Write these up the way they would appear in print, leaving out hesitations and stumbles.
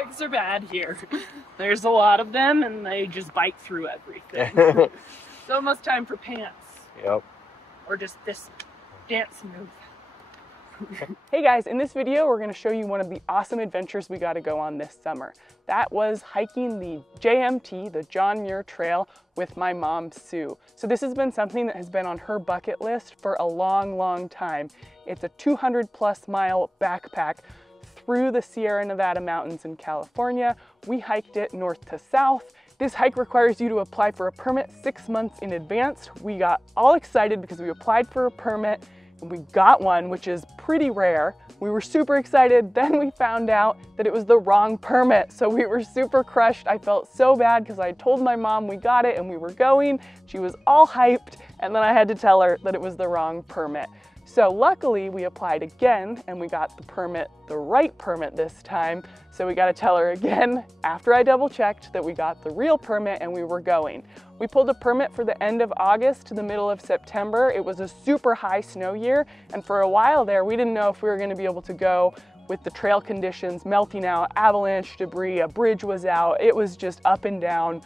bugs are bad here. There's a lot of them and they just bite through everything. It's almost time for pants. Yep. Or just this dance move. Hey guys, in this video we're going to show you one of the awesome adventures we got to go on this summer. That was hiking the JMT, the John Muir Trail, with my mom Sue. So this has been something that has been on her bucket list for a long time. It's a 200+ mile backpack through the Sierra Nevada mountains in California. We hiked it north to south. This hike requires you to apply for a permit 6 months in advance. We got all excited because we applied for a permit and we got one, which is pretty rare. We were super excited. Then we found out that it was the wrong permit. So we were super crushed. I felt so bad because I told my mom we got it and we were going. She was all hyped. And then I had to tell her that it was the wrong permit. So luckily we applied again and we got the permit, the right permit this time. So we got to tell her again after I double checked that we got the real permit and we were going. We pulled a permit for the end of August to the middle of September. It was a super high snow year. And for a while there, we didn't know if we were going to be able to go with the trail conditions melting out, avalanche debris, a bridge was out. It was just up and down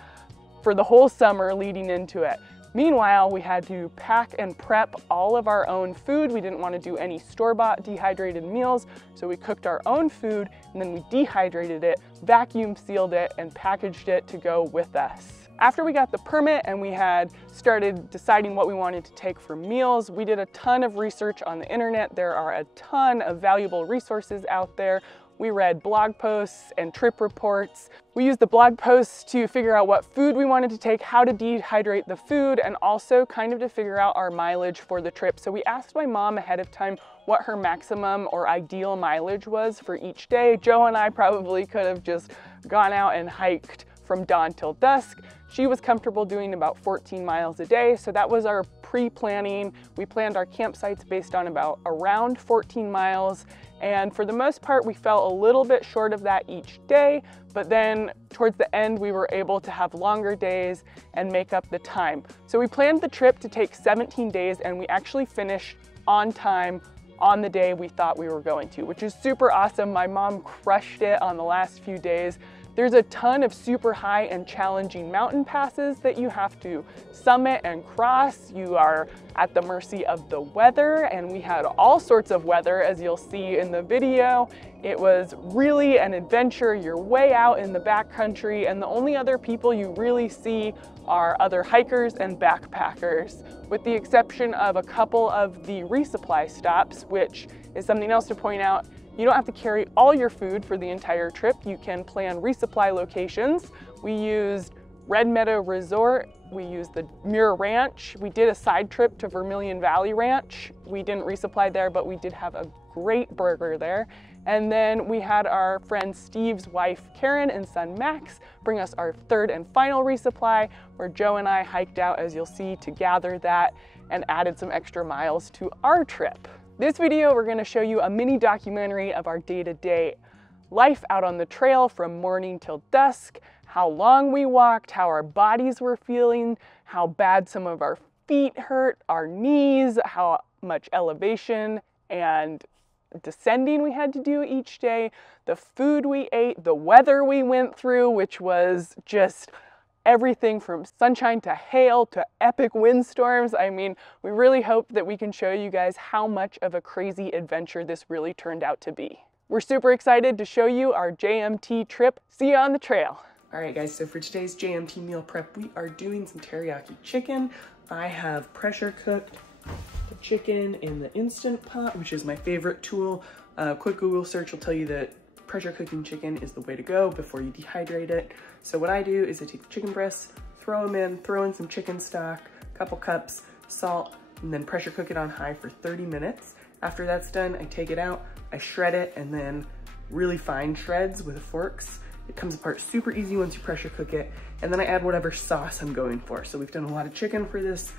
for the whole summer leading into it. Meanwhile, we had to pack and prep all of our own food. We didn't want to do any store-bought dehydrated meals, so we cooked our own food and then we dehydrated it, vacuum sealed it, and packaged it to go with us. After we got the permit and we had started deciding what we wanted to take for meals, we did a ton of research on the internet. There are a ton of valuable resources out there. We read blog posts and trip reports. We used the blog posts to figure out what food we wanted to take, how to dehydrate the food, and also kind of to figure out our mileage for the trip. So we asked my mom ahead of time what her maximum or ideal mileage was for each day. Joe and I probably could have just gone out and hiked from dawn till dusk. She was comfortable doing about 14 miles a day, so that was our pre-planning. We planned our campsites based on around 14 miles, and for the most part we fell a little bit short of that each day, but then towards the end we were able to have longer days and make up the time. So we planned the trip to take 17 days and we actually finished on time on the day we thought we were going to, which is super awesome. My mom crushed it on the last few days. There's a ton of super high and challenging mountain passes that you have to summit and cross. You are at the mercy of the weather, and we had all sorts of weather, as you'll see in the video. It was really an adventure. You're way out in the backcountry, and the only other people you really see are other hikers and backpackers, with the exception of a couple of the resupply stops, which is something else to point out. You don't have to carry all your food for the entire trip. You can plan resupply locations. We used Reds Meadow Resort. We used the Muir Ranch. We did a side trip to Vermilion Valley Ranch. We didn't resupply there, but we did have a great burger there. And then we had our friend Steve's wife, Karen, and son, Max, bring us our third and final resupply, where Joe and I hiked out, as you'll see, to gather that and added some extra miles to our trip. This video, we're going to show you a mini documentary of our day-to-day life out on the trail from morning till dusk, how long we walked, how our bodies were feeling, how bad some of our feet hurt, our knees, how much elevation and descending we had to do each day, the food we ate, the weather we went through, which was just everything from sunshine to hail to epic windstorms. I mean, we really hope that we can show you guys how much of a crazy adventure this really turned out to be. We're super excited to show you our JMT trip. See you on the trail. All right guys, so for today's JMT meal prep, we are doing some teriyaki chicken. I have pressure cooked the chicken in the Instant Pot, which is my favorite tool. Quick Google search will tell you that pressure cooking chicken is the way to go before you dehydrate it. So what I do is I take the chicken breasts, throw in some chicken stock, a couple cups, salt, and then pressure cook it on high for 30 minutes. After that's done, I take it out, I shred it, and then really fine shreds with forks. It comes apart super easy once you pressure cook it, and then I add whatever sauce I'm going for. So we've done a lot of chicken for this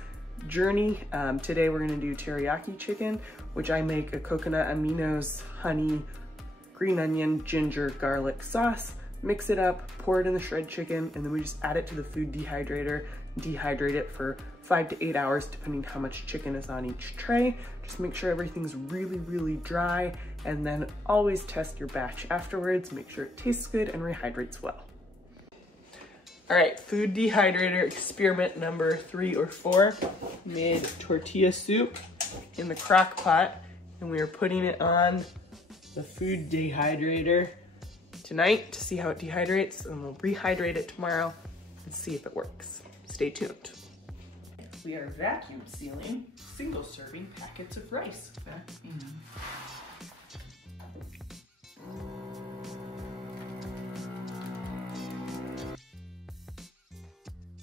journey. Today we're gonna do teriyaki chicken, which I make a coconut aminos, honey, green onion, ginger, garlic sauce, mix it up, pour it in the shred chicken, and then we just add it to the food dehydrator dehydrate it for 5 to 8 hours, depending how much chicken is on each tray. Just make sure everything's really, really dry, and then always test your batch afterwards. Make sure it tastes good and rehydrates well. All right, food dehydrator experiment number 3 or 4. Made tortilla soup in the crock pot, and we are putting it on the food dehydrator tonight to see how it dehydrates, and we'll rehydrate it tomorrow and see if it works. Stay tuned. We are vacuum sealing single serving packets of rice.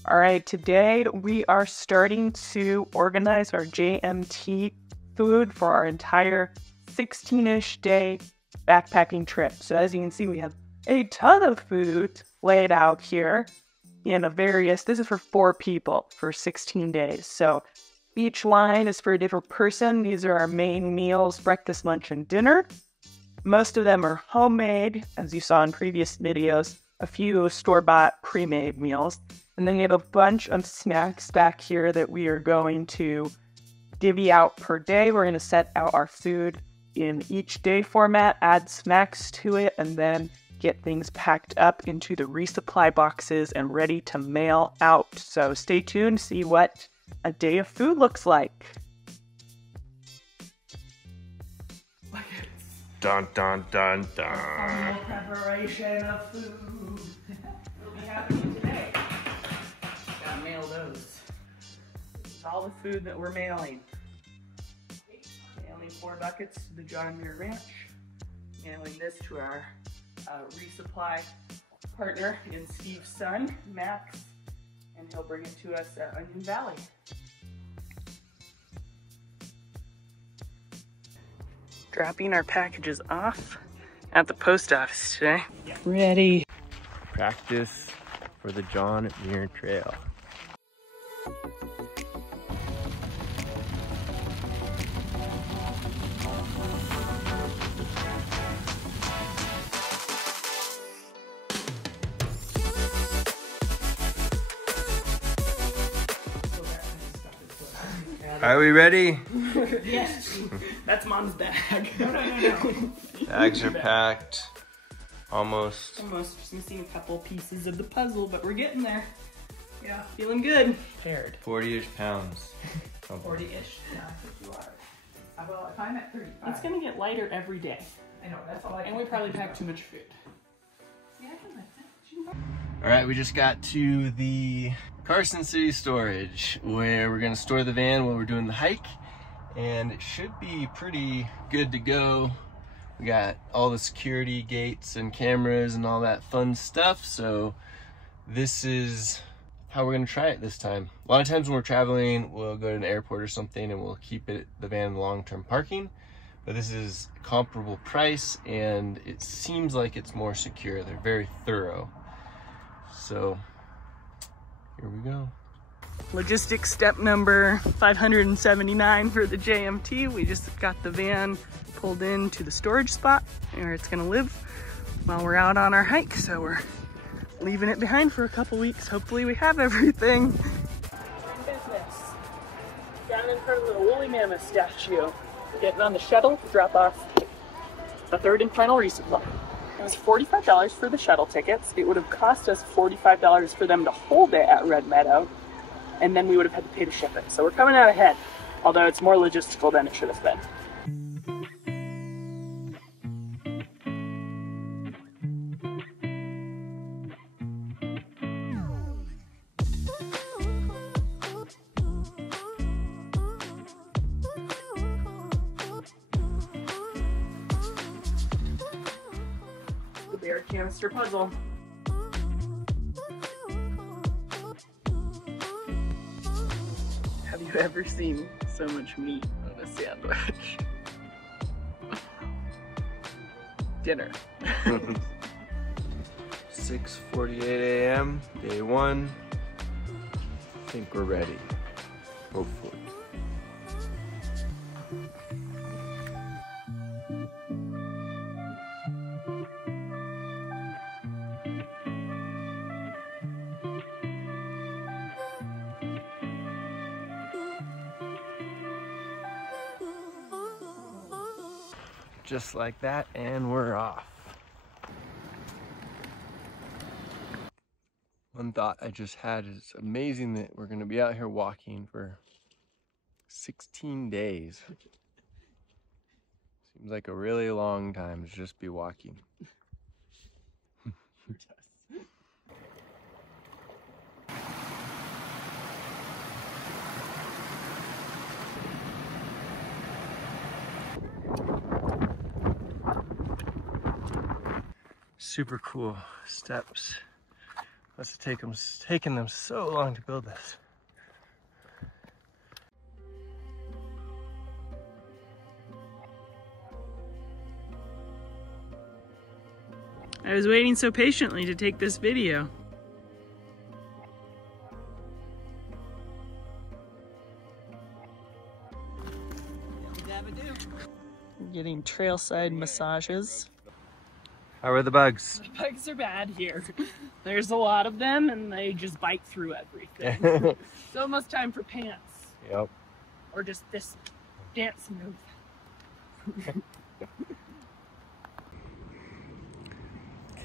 All right, today we are starting to organize our JMT food for our entire 16-ish day backpacking trip. So as you can see, we have a ton of food laid out here in this is for 4 people for 16 days. So each line is for a different person. These are our main meals, breakfast, lunch, and dinner. Most of them are homemade, as you saw in previous videos, a few store-bought pre-made meals. And then we have a bunch of snacks back here that we are going to divvy out per day. We're going to set out our food in each day format, add snacks to it, and then get things packed up into the resupply boxes and ready to mail out. So stay tuned to see what a day of food looks like. Dun dun dun dun. Preparation of food will be happening today. Gotta mail those. This is all the food that we're mailing. Mailing 4 buckets to the John Muir Ranch. Mailing this to our resupply partner in Steve's son, Max, and he'll bring it to us at Onion Valley. Dropping our packages off at the post office today. Ready. Practice for the John Muir Trail. Are we ready? Yes. That's Mom's bag. No. Bags are packed. Almost. Just missing a couple pieces of the puzzle, but we're getting there. Yeah, feeling good. Paired. 40-ish pounds. 40-ish. Yeah, I think you are. Well, if I'm at 35. It's gonna get lighter every day. I know, that's all I. And we probably pack too much food. Yeah, I can lift it. All right, we just got to the Carson City storage where we're gonna store the van while we're doing the hike, and it should be pretty good to go. We got all the security gates and cameras and all that fun stuff, so this is how we're gonna try it this time. A lot of times when we're traveling, we'll go to an airport or something and we'll keep the van in long-term parking, but this is comparable price and it seems like it's more secure. They're very thorough. So here we go. Logistics step number 579 for the JMT. We just got the van pulled into the storage spot where it's gonna live while we're out on our hike. So we're leaving it behind for a couple weeks. Hopefully we have everything. Business. Down in front of the woolly mammoth statue. Getting on the shuttle to drop off the 3rd and final resupply. It was $45 for the shuttle tickets. It would have cost us $45 for them to hold it at Red Meadow, and then we would have had to pay to ship it. So we're coming out ahead, although it's more logistical than it should have been. The bear canister puzzle. Have you ever seen so much meat on a sandwich? Dinner. 6:48 a.m. day 1. I think we're ready. Hopefully. just like that, and we're off. One thought I just had is amazing that we're gonna be out here walking for 16 days. Seems like a really long time to just be walking. Super cool steps. Must have taken them so long to build this. I was waiting so patiently to take this video. Getting trailside massages. How are the bugs? The bugs are bad here. There's a lot of them and they just bite through everything. It's almost time for pants. Yep. Or just this dance move.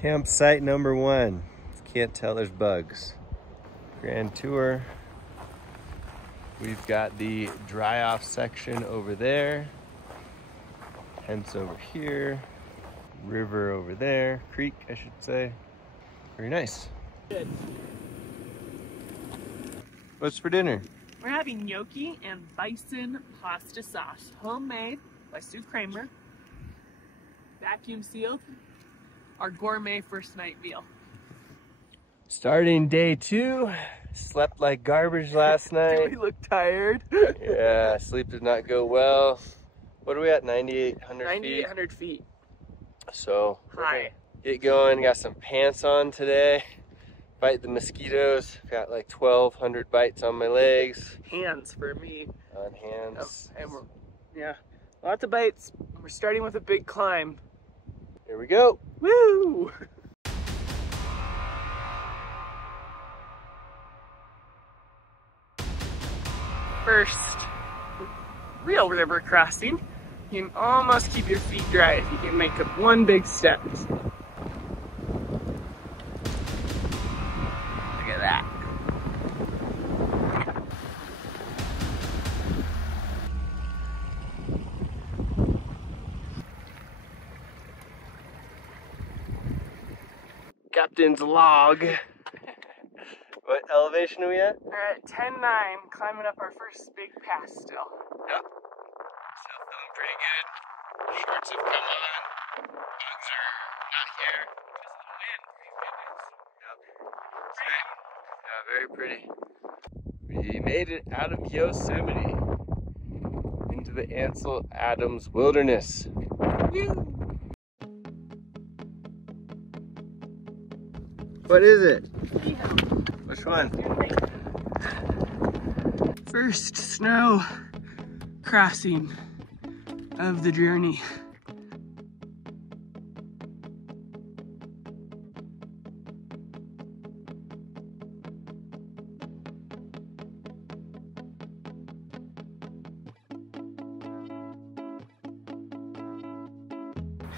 Campsite number 1. Can't tell there's bugs. Grand tour. We've got the dry off section over there. Tents over here. River over there. Creek, I should say. Very nice. Good. What's for dinner? We're having gnocchi and bison pasta sauce, homemade by Sue Kramer. Vacuum sealed. Our gourmet first night meal. Starting day 2. Slept like garbage last night. We look tired. Yeah, sleep did not go well. What are we at? 9,800 feet? 9,800 feet. So, Hi. Get going. Got some pants on today. Fight the mosquitoes. Got like 1,200 bites on my legs. Hands for me. On hands. And yeah, lots of bites. We're starting with a big climb. Here we go. Woo! First real river crossing. You can almost keep your feet dry if you can make up one big step. Look at that. Captain's log. What elevation are we at? We're at 10.9, climbing up our first big pass still. Yep. Still feeling pretty good. Shorts have come on. Bugs are not here because of the wind. Yep. Pretty. Yeah, very pretty. We made it out of Yosemite into the Ansel Adams Wilderness. Woo! What is it? Which one? First snow crossing of the journey.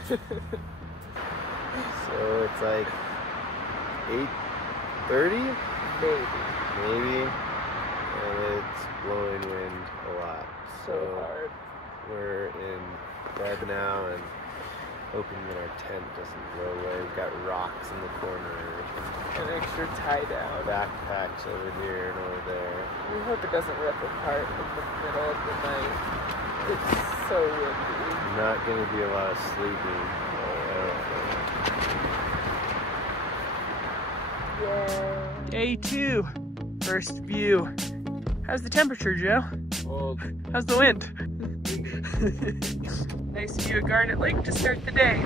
So it's like 8:30? Maybe. And it's blowing wind a lot. So hard. We're in bed now and hoping that our tent doesn't blow away. We've got rocks in the corner. An extra tie down. Backpacks over here and over there. We hope it doesn't rip apart in the middle of the night. It's so windy. Not going to be a lot of sleeping. Day 2, first view. How's the temperature, Joe? Cold. How's the wind? Nice view of Garnet Lake to start the day.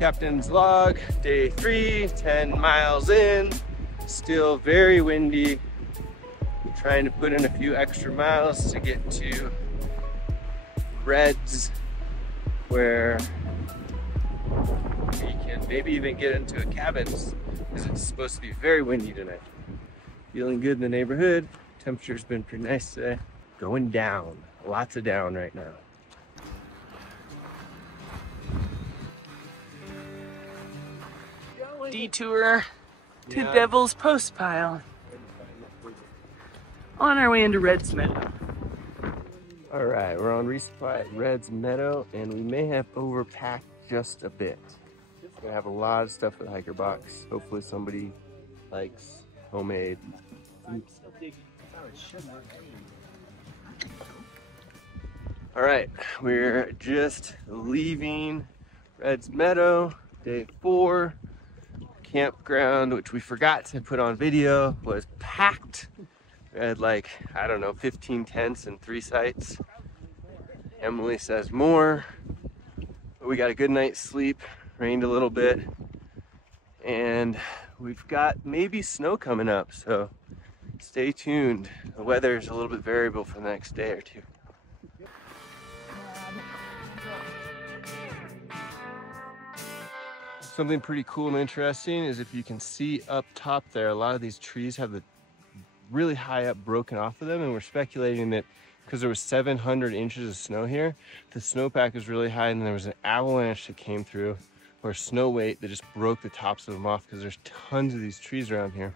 Captain's log, day 3, 10 miles in, still very windy. Trying to put in a few extra miles to get to Reds, where we can maybe even get into a cabin because it's supposed to be very windy tonight. Feeling good in the neighborhood. Temperature's been pretty nice today. Going down, lots of down right now. Detour to Devil's Post Pile. On our way into Reds Meadow. All right, we're on Resupply at Reds Meadow, and we may have overpacked just a bit. We're gonna have a lot of stuff for the hiker box. Hopefully somebody likes homemade. All right, we're just leaving Reds Meadow, day 4. Campground, which we forgot to put on video, was packed. We had like, I don't know, 15 tents and 3 sites. Emily says more. But we got a good night's sleep, rained a little bit, and we've got maybe snow coming up, so stay tuned. The weather is a little bit variable for the next day or two. Something pretty cool and interesting is if you can see up top there, a lot of these trees have the really high up broken off of them, and we're speculating that because there was 700 inches of snow here, the snowpack is really high, and there was an avalanche that came through, or snow weight that just broke the tops of them off, because there's tons of these trees around here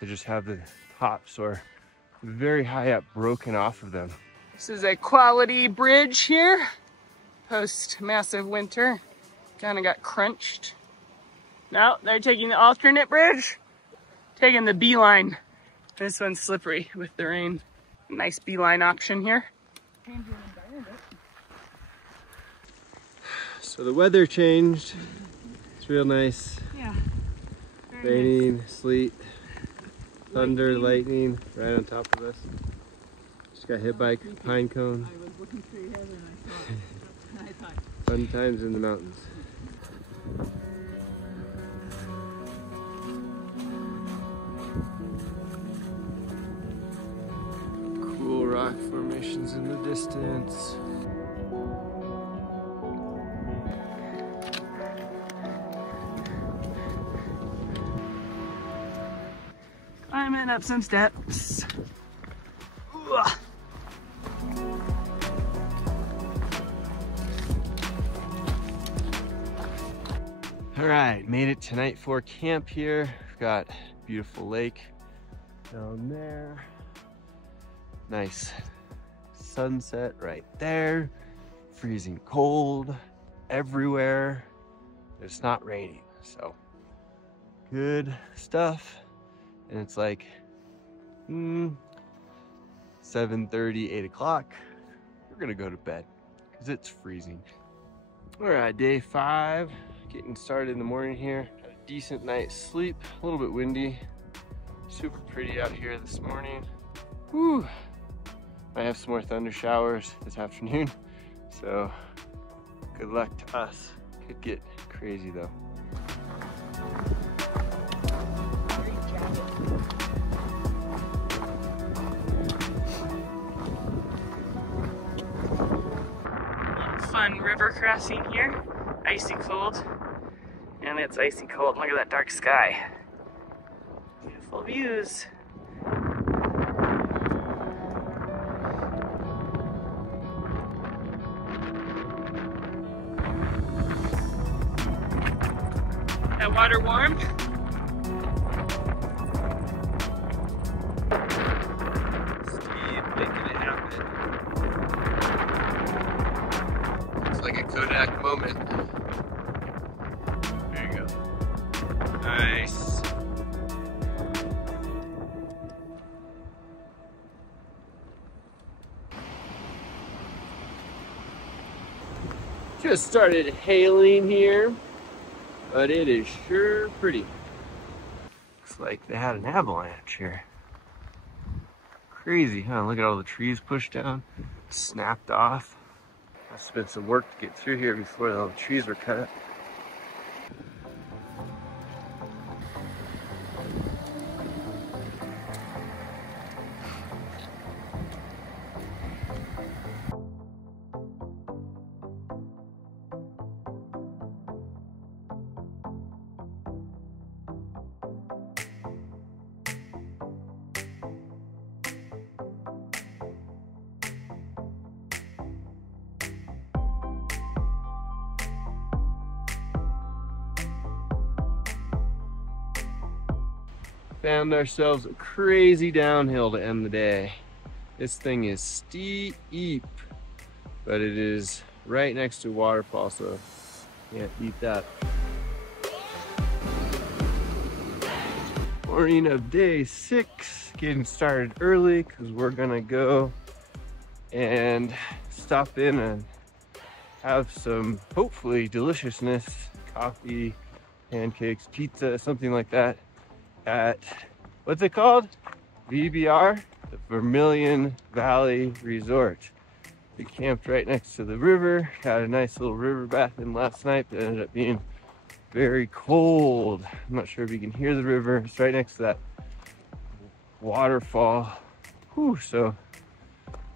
that just have the tops or very high up broken off of them. This is a quality bridge here, post massive winter. Kind of got crunched. No, they're taking the alternate bridge, taking the beeline. This one's slippery with the rain. Nice beeline option here. So the weather changed. It's real nice. Yeah. Raining, nice. Sleet, thunder, lightning right on top of us. Just got hit by a pine cone. I was looking straight ahead and I thought. Fun times in the mountains. Cool rock formations in the distance. Climbing up some steps. Ugh. All right, made it to night 4 camp here. We've got a beautiful lake down there. Nice sunset right there. Freezing cold everywhere. It's not raining, so good stuff. And it's like 7:30, 8 o'clock. We're gonna go to bed because it's freezing. All right, day 5. Getting started in the morning here. Got a decent night's sleep, a little bit windy. Super pretty out here this morning. Whew. Might have some more thunder showers this afternoon, so good luck to us. Could get crazy though. Fun river crossing here. Icy cold. And it's icy cold. Look at that dark sky. Beautiful views. That water warm? Steve making it happen. It's like a Kodak moment. There you go. Nice. Just started hailing here, but it is sure pretty. Looks like they had an avalanche here. Crazy, huh? Look at all the trees pushed down, snapped off. Must have been some work to get through here before all the trees were cut. Found ourselves a crazy downhill to end the day. This thing is steep, but it is right next to a waterfall, so can't beat that. Morning of day 6, getting started early because we're gonna go and stop in and have some hopefully deliciousness, coffee, pancakes, pizza, something like that at, what's it called? VBR, the Vermilion Valley Resort. We camped right next to the river, had a nice little river bath in last night that ended up being very cold. I'm not sure if you can hear the river. It's right next to that waterfall. Whew, so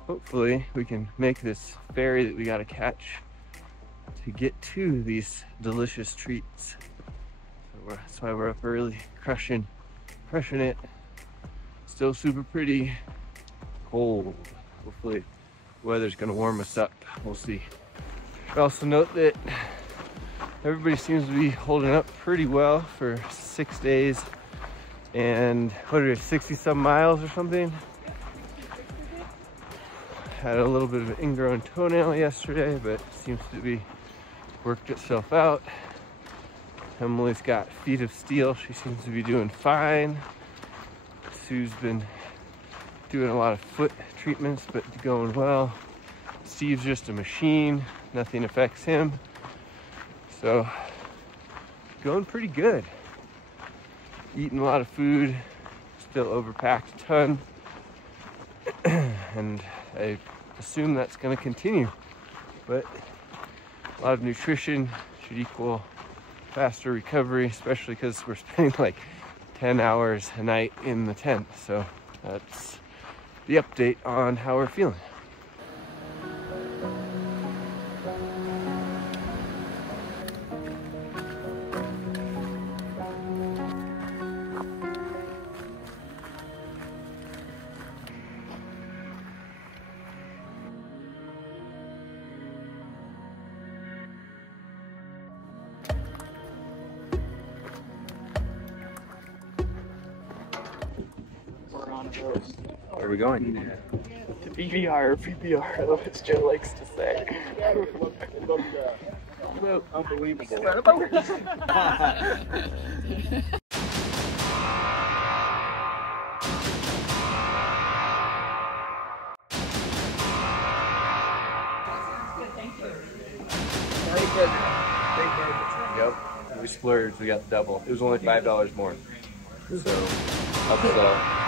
hopefully we can make this ferry that we gotta catch to get to these delicious treats. So that's why we're up early, crushing it. Still super pretty, cold. Hopefully the weather's gonna warm us up. We'll see. I also note that everybody seems to be holding up pretty well for 6 days and what are it, 60 some miles or something. Had a little bit of an ingrown toenail yesterday, but seems to be worked itself out. Emily's got feet of steel. She seems to be doing fine. Sue's been doing a lot of foot treatments, but going well. Steve's just a machine. Nothing affects him. So, going pretty good. Eating a lot of food. Still overpacked a ton. And I assume that's going to continue. But a lot of nutrition should equal faster recovery, especially because we're spending like 10 hours a night in the tent. So that's the update on how we're feeling. Where are we going? To VBR or VBR, as Joe likes to say. Unbelievable. Yep, we splurged, we got the double. It was only $5 more. So, upsell.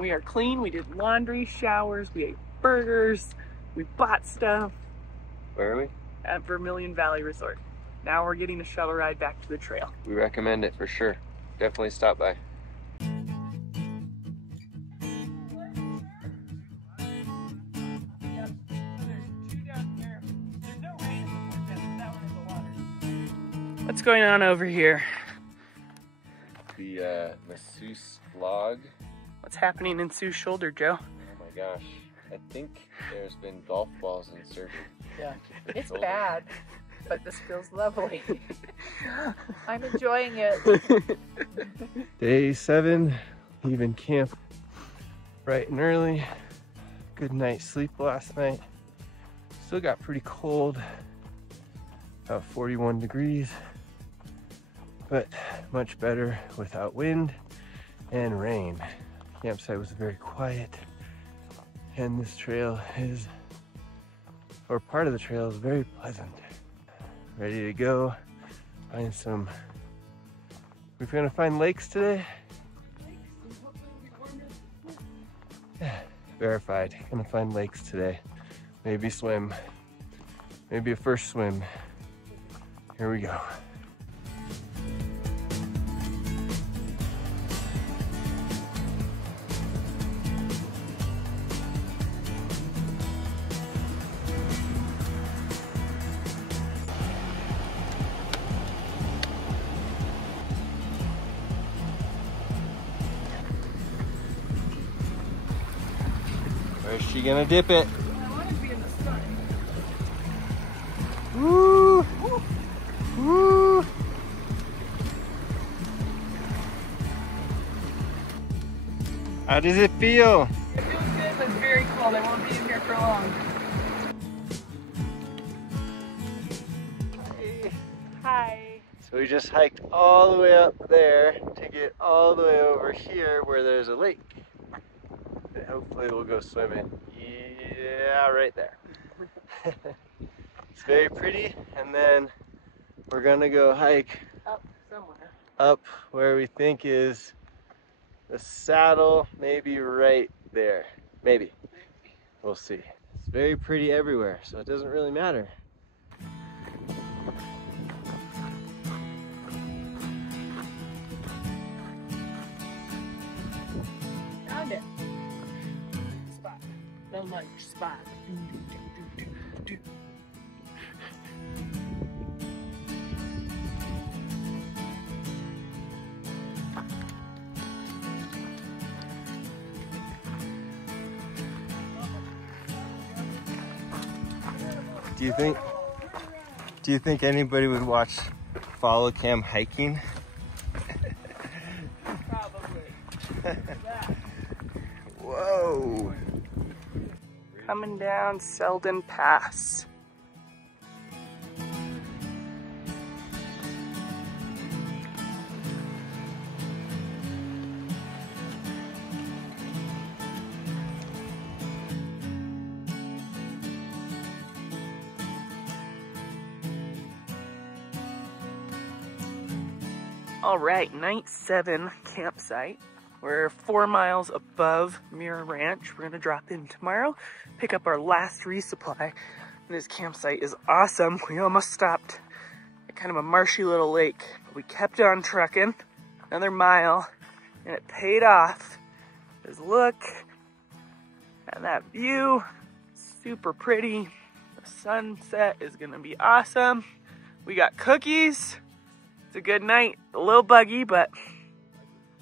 We are clean, we did laundry, showers, we ate burgers, we bought stuff. Where are we? At Vermilion Valley Resort. Now we're getting a shuttle ride back to the trail. We recommend it for sure. Definitely stop by. What's going on over here? The masseuse log. What's happening in Sue's shoulder, Joe? Oh my gosh. I think there's been golf balls inserted. Yeah, it's bad, but this feels lovely. I'm enjoying it. Day 7, even camp bright and early. Good night's sleep last night. Still got pretty cold, about 41 degrees, but much better without wind and rain. Campsite was very quiet, and this trail is, or part of the trail is very pleasant. Ready to go find some, we're gonna find lakes today? Yeah, verified, gonna find lakes today. Maybe swim, maybe a first swim. Here we go. Where's she gonna dip it? I want to be in the sun. Woo! Woo! How does it feel? It feels good, but it's very cold. I won't be in here for long. Hey. Hi. So we just hiked all the way up there to get all the way over here where there's a lake. And hopefully we'll go swimming. Yeah, right there. It's very pretty, and then we're gonna go hike Up somewhere. up where we think is the saddle, maybe right there. Maybe. We'll see. It's very pretty everywhere, so it doesn't really matter. Found it. Spot. The lunch spot. Do you think anybody would watch follow cam hiking? Probably. Whoa! Coming down Selden Pass. All right, night 7 campsite. We're 4 miles above Muir Ranch. We're gonna drop in tomorrow, pick up our last resupply. This campsite is awesome. We almost stopped at kind of a marshy little lake, but we kept on trucking another mile, and it paid off. Just look at that view, super pretty. The sunset is gonna be awesome. We got cookies. It's a good night, a little buggy, but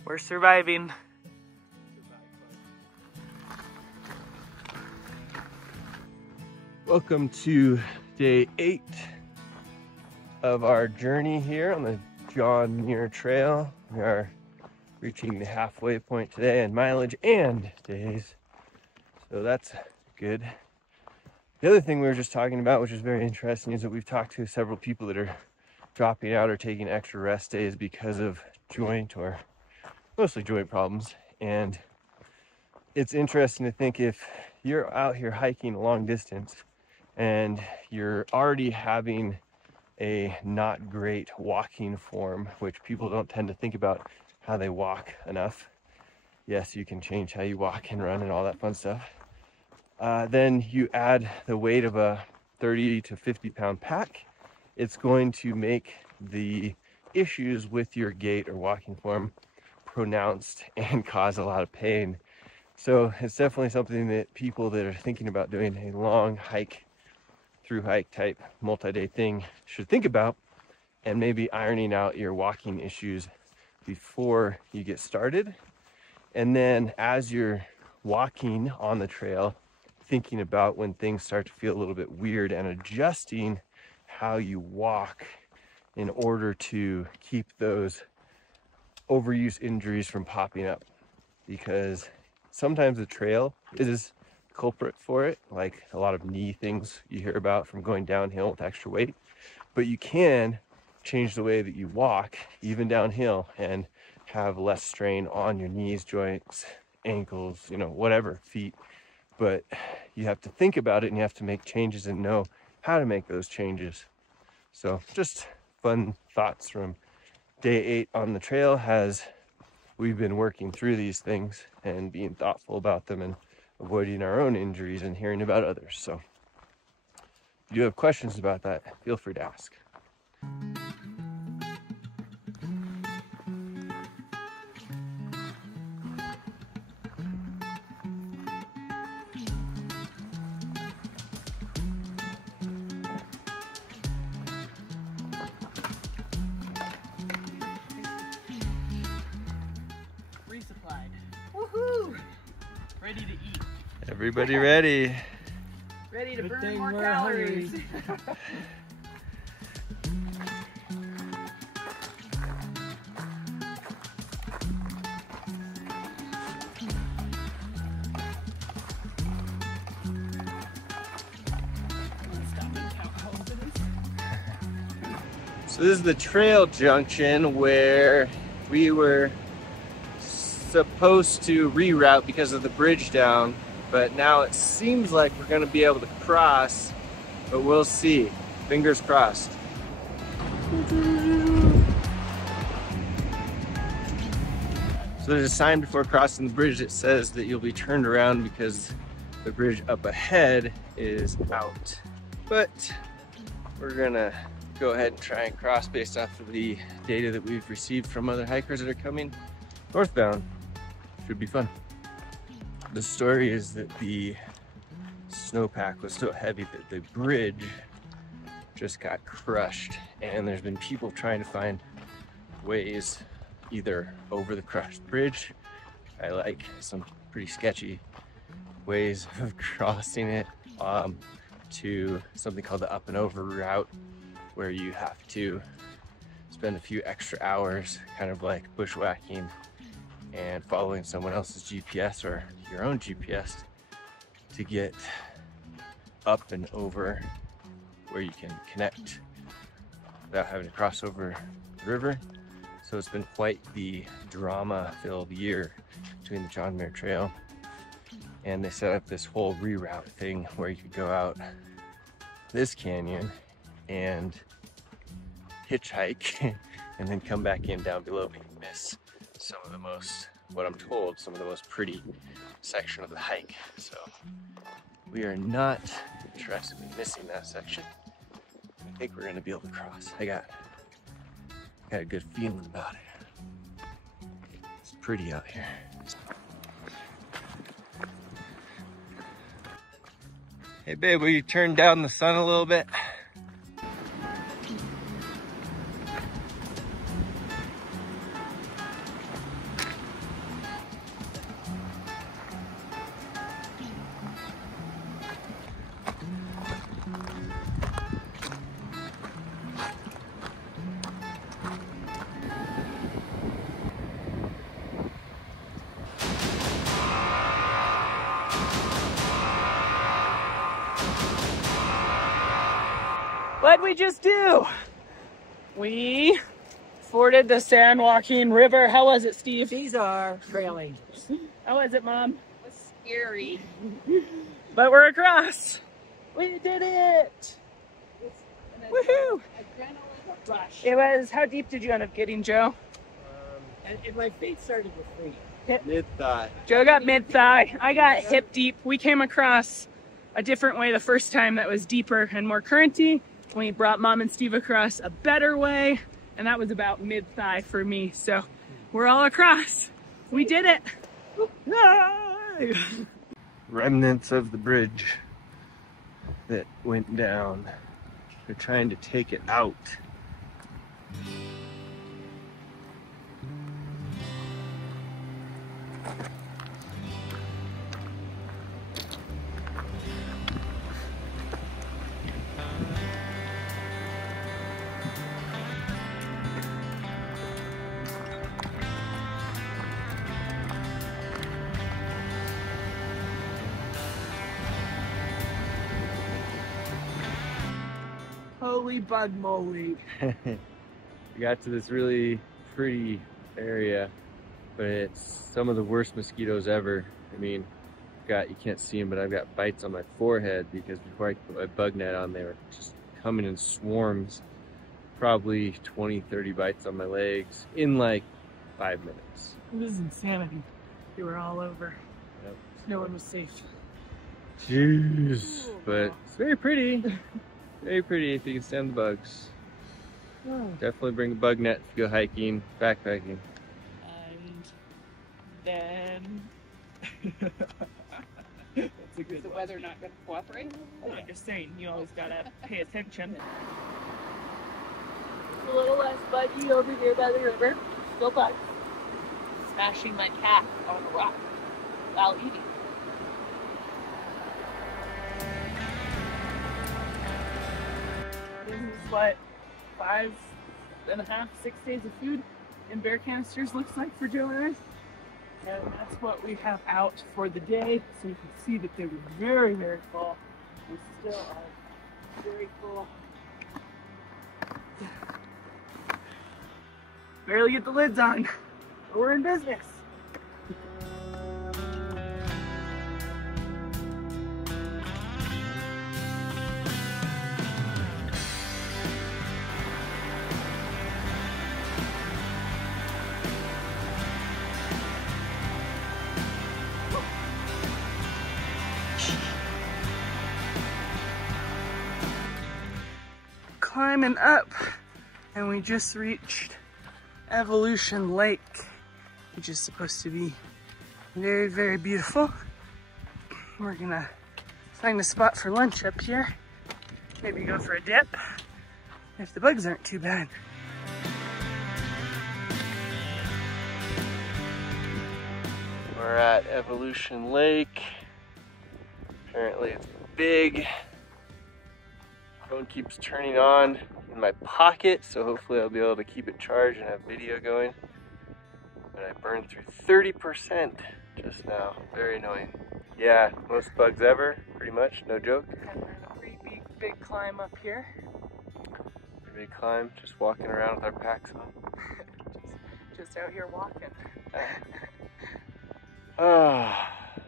we're surviving. Welcome to day 8 of our journey here on the John Muir Trail. We are reaching the halfway point today in mileage and days, so that's good. The other thing we were just talking about, which is very interesting, is that we've talked to several people that are dropping out or taking extra rest days because of joint or mostly joint problems. And it's interesting to think, if you're out here hiking a long distance and you're already having a not great walking form, which people don't tend to think about how they walk enough. Yes, you can change how you walk and run and all that fun stuff. Then you add the weight of a 30 to 50 pound pack. It's going to make the issues with your gait or walking form pronounced and cause a lot of pain. So it's definitely something that people that are thinking about doing a long hike, through hike type multi-day thing should think about, and maybe ironing out your walking issues before you get started. And then as you're walking on the trail, thinking about when things start to feel a little bit weird and adjusting how you walk in order to keep those overuse injuries from popping up. Because sometimes the trail is culprit for it, like a lot of knee things you hear about from going downhill with extra weight. But you can change the way that you walk, even downhill, and have less strain on your knees, joints, ankles, you know, whatever, feet. But you have to think about it, and you have to make changes and know how to make those changes. So just fun thoughts from day 8 on the trail as we've been working through these things and being thoughtful about them and avoiding our own injuries and hearing about others. So if you have questions about that, feel free to ask. Resupplied. Woohoo! Ready to eat. Everybody ready? Ready to burn more calories. So this is the trail junction where we were supposed to reroute because of the bridge down, but now it seems like we're going to be able to cross, but we'll see. Fingers crossed. So there's a sign before crossing the bridge that says that you'll be turned around because the bridge up ahead is out. But we're gonna go ahead and try and cross based off of the data that we've received from other hikers that are coming northbound. Should be fun. The story is that the snowpack was so heavy that the bridge just got crushed, and there's been people trying to find ways either over the crushed bridge. I like some pretty sketchy ways of crossing it to something called the up and over route, where you have to spend a few extra hours kind of like bushwhacking and following someone else's GPS or your own GPS to get up and over where you can connect without having to cross over the river. So it's been quite the drama-filled year between the John Muir Trail, and they set up this whole reroute thing where you could go out this canyon and hitchhike and then come back in down below, but you miss some of the most, what I'm told, some of the most pretty section of the hike. So we are not interested in missing that section. I think we're gonna be able to cross. I got a good feeling about it. It's pretty out here. Hey babe, will you turn down the sun a little bit? What'd we just do? We forded the San Joaquin River. How was it, Steve? These are trail angels. How was it, Mom? It was scary. But we're across. We did it! Woohoo! Adrenaline rush. It was, how deep did you end up getting, Joe? And my feet started to freeze. Mid-thigh. Joe got mid-thigh. I got hip deep. We came across a different way the first time that was deeper and more currenty. We brought Mom and Steve across a better way, and that was about mid-thigh for me. So we're all across. We did it. Remnants of the bridge that went down. They're trying to take it out. Holy bug moly. We got to this really pretty area, but it's some of the worst mosquitoes ever. I mean, you can't see them, but I've got bites on my forehead because before I put my bug net on, they were just coming in swarms. Probably 20, 30 bites on my legs in like 5 minutes. This is insanity. They were all over. Yep. No one was safe. Jeez. But it's very pretty. Very pretty if you can stand the bugs. Oh. Definitely bring a bug net if you go hiking, backpacking. And then... That's a good Is the one. weather not going to cooperate? I'm just saying, you always gotta pay attention. A little less buggy over here by the river. Still bugs. Smashing my cat on a rock while eating. This is what, 5.5, 6 days of food in bear canisters looks like for Joe and I. And that's what we have out for the day. So you can see that they were very, very full. We still are very full. Barely get the lids on. We're in business. Climbing up, and we just reached Evolution Lake, which is supposed to be very, very beautiful. We're gonna find a spot for lunch up here, maybe go for a dip if the bugs aren't too bad. We're at Evolution Lake. Apparently it's big. Phone keeps turning on in my pocket, so hopefully I'll be able to keep it charged and have video going. But I burned through 30% just now. Very annoying. Yeah, most bugs ever, pretty much, no joke. Pretty big climb up here. Pretty big climb, just walking around with our packs on. just out here walking.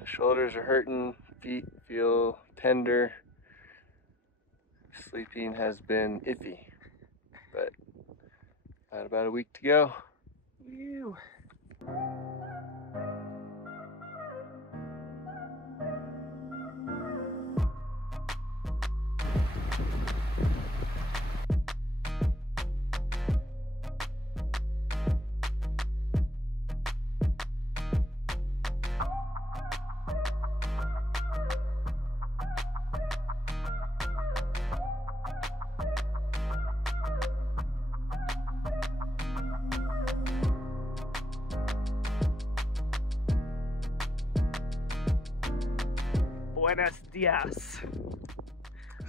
Shoulders are hurting, feet feel tender. Sleeping has been iffy, but got about a week to go. Ew. Buenos dias.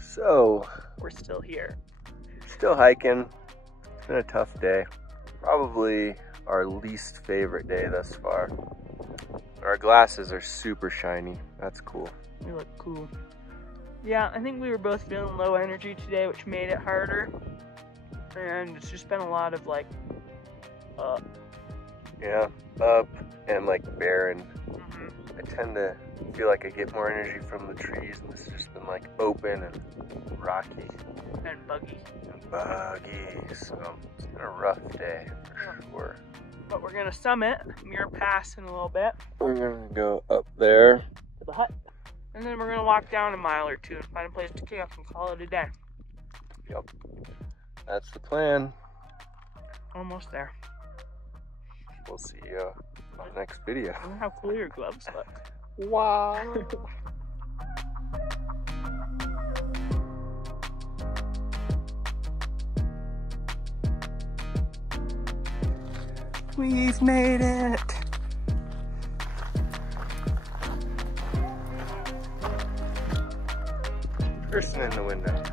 So, We're still here. still hiking. It's been a tough day. Probably our least favorite day thus far. Our glasses are super shiny. That's cool. We look cool. Yeah, I think we were both feeling low energy today, which made it harder. And it's just been a lot of like, Yeah, up and like barren. I tend to feel like I get more energy from the trees, and this has just been like open and rocky and buggy. and buggy. So it's been a rough day for sure. But we're gonna summit Muir Pass in a little bit We're gonna go up there. to the hut. And then we're gonna walk down a mile or two and find a place to camp and call it a day. Yep, that's the plan. Almost there. We'll see you on the next video. Look how cool your gloves look. Wow. We've made it. Person in the window.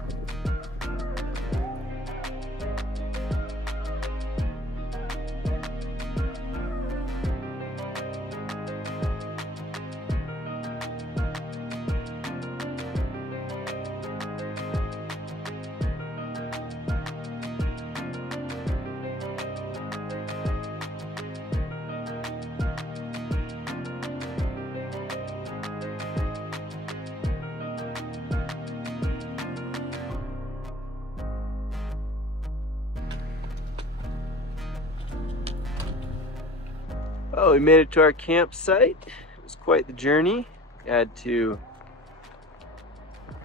Oh, we made it to our campsite. It was quite the journey. We had to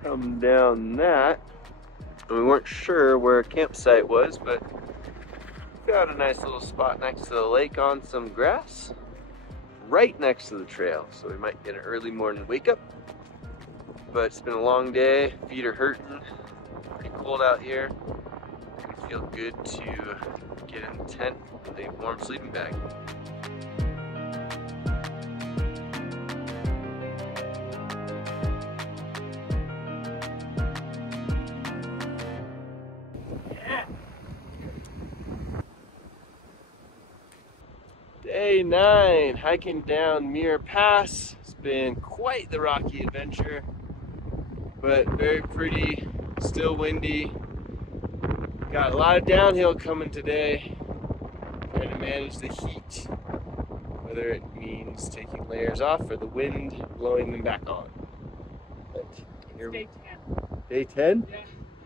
come down that. And we weren't sure where a campsite was, but we found a nice little spot next to the lake on some grass, right next to the trail. So we might get an early morning wake up. But it's been a long day, feet are hurting, pretty cold out here. It feels good to get in the tent with a warm sleeping bag. Day 9, hiking down Muir Pass. It's been quite the rocky adventure, but very pretty, still windy. Got a lot of downhill coming today. trying to manage the heat, whether it means taking layers off or the wind blowing them back on. But here Day 10. Day 10? Yeah.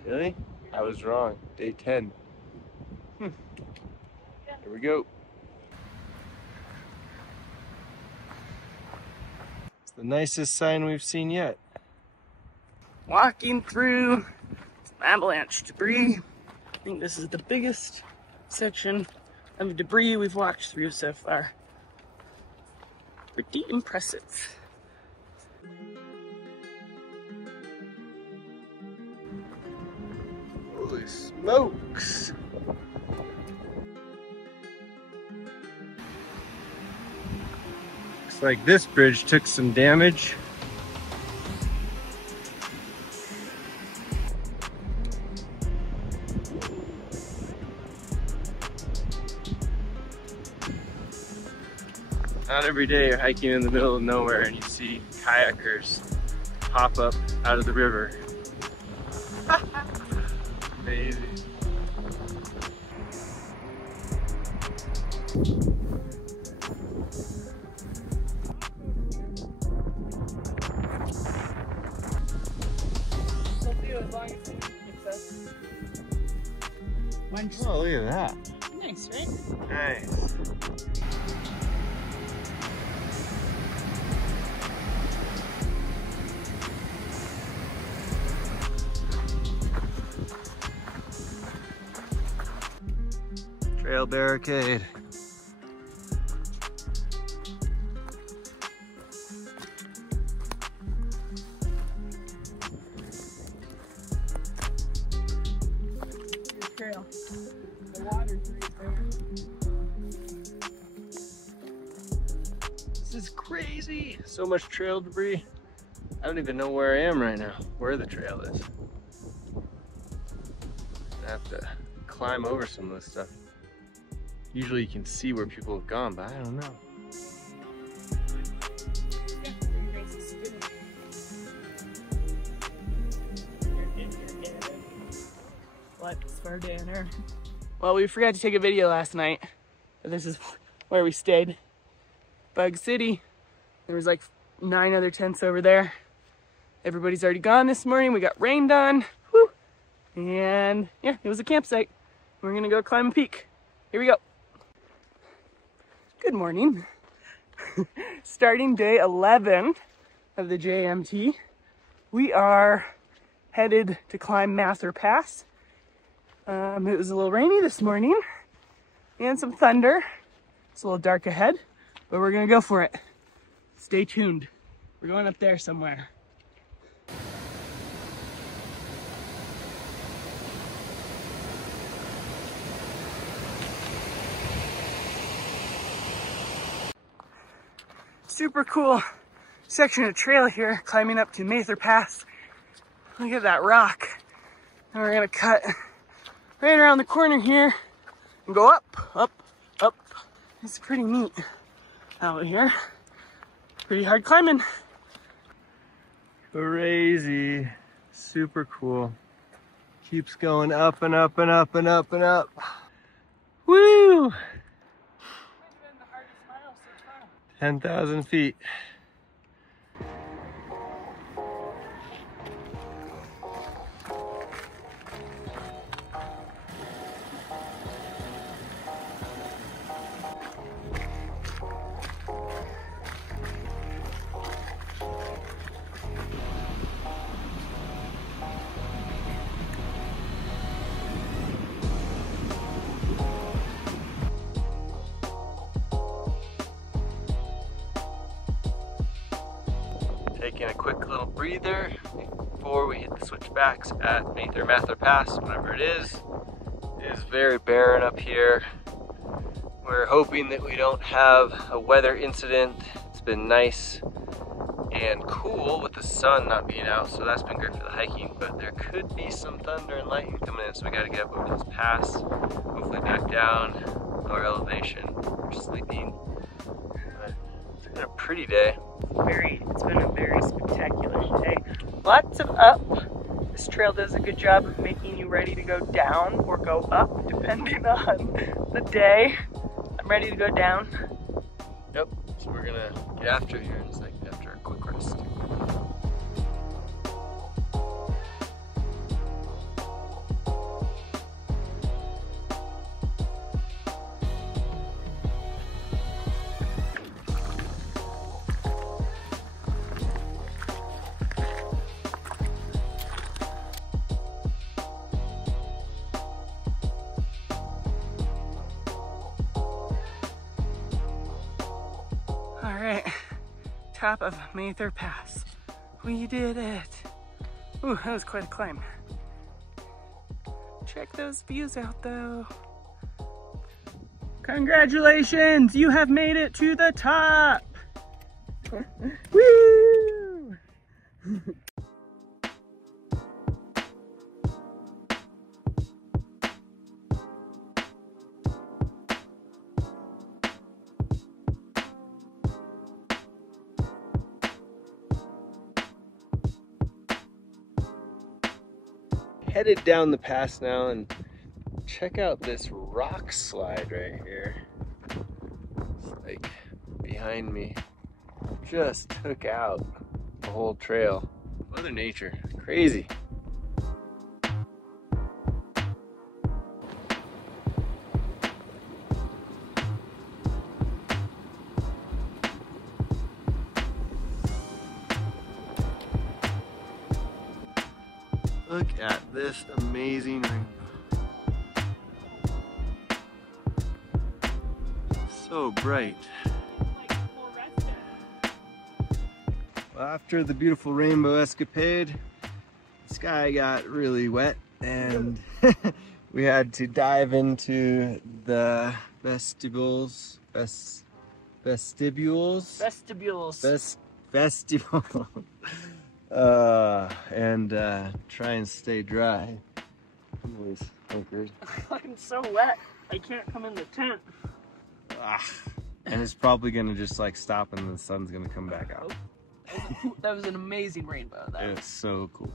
Really? I was wrong. Day 10. Here we go. It's the nicest sign we've seen yet. Walking through avalanche debris. I think this is the biggest section of debris we've walked through so far. Pretty impressive. Holy smokes! Looks like this bridge took some damage. Not every day you're hiking in the middle of nowhere and you see kayakers pop up out of the river. Amazing. Oh, look at that. Nice, right? Nice. Trail barricade. Trail. The water's right there. This is crazy. So much trail debris. I don't even know where I am right now, where the trail is. I have to climb over some of this stuff. Usually you can see where people have gone, but I don't know. What's for dinner? Well, we forgot to take a video last night. But this is where we stayed. Bug City. There was like 9 other tents over there. Everybody's already gone this morning. We got rained on. Woo! And yeah, it was a campsite. We're gonna go climb a peak. Here we go. Good morning. Starting day 11 of the JMT. We are headed to climb Muir Pass. It was a little rainy this morning and some thunder. It's a little dark ahead, but we're gonna go for it. Stay tuned. We're going up there somewhere. Super cool section of trail here, climbing up to Muir Pass. Look at that rock. And we're gonna cut right around the corner here and go up, up, up. It's pretty neat out here. Pretty hard climbing. Crazy. Super cool. Keeps going up and up and up and up and up. Woo! 10,000 feet. Taking a quick little breather before we hit the switchbacks at Muir Pass, whatever it is. It is very barren up here. We're hoping that we don't have a weather incident. It's been nice and cool with the sun not being out, so that's been great for the hiking, but there could be some thunder and lightning coming in, so we gotta get up over this pass, hopefully back down, lower elevation. We're sleeping. But it's been a pretty day. It's been a very spectacular day. Lots of up. This trail does a good job of making you ready to go down or go up, depending on the day. ready to go down. Yep, so we're gonna get after it here in a second after a quick rest. All right, top of Muir Pass. We did it. Ooh, that was quite a climb. Check those views out though. Congratulations, you have made it to the top. Woo! Headed down the pass now, and check out this rock slide right here. It's like behind me. Just took out the whole trail. Mother Nature, crazy. Look at this amazing rainbow. So bright. Well, after the beautiful rainbow escapade, the sky got really wet and we had to dive into the vestibules. And try and stay dry. I'm always hunkered. I'm so wet, I can't come in the tent. And it's probably gonna just like stop and the sun's gonna come back out. That was an amazing rainbow though. It's so cool.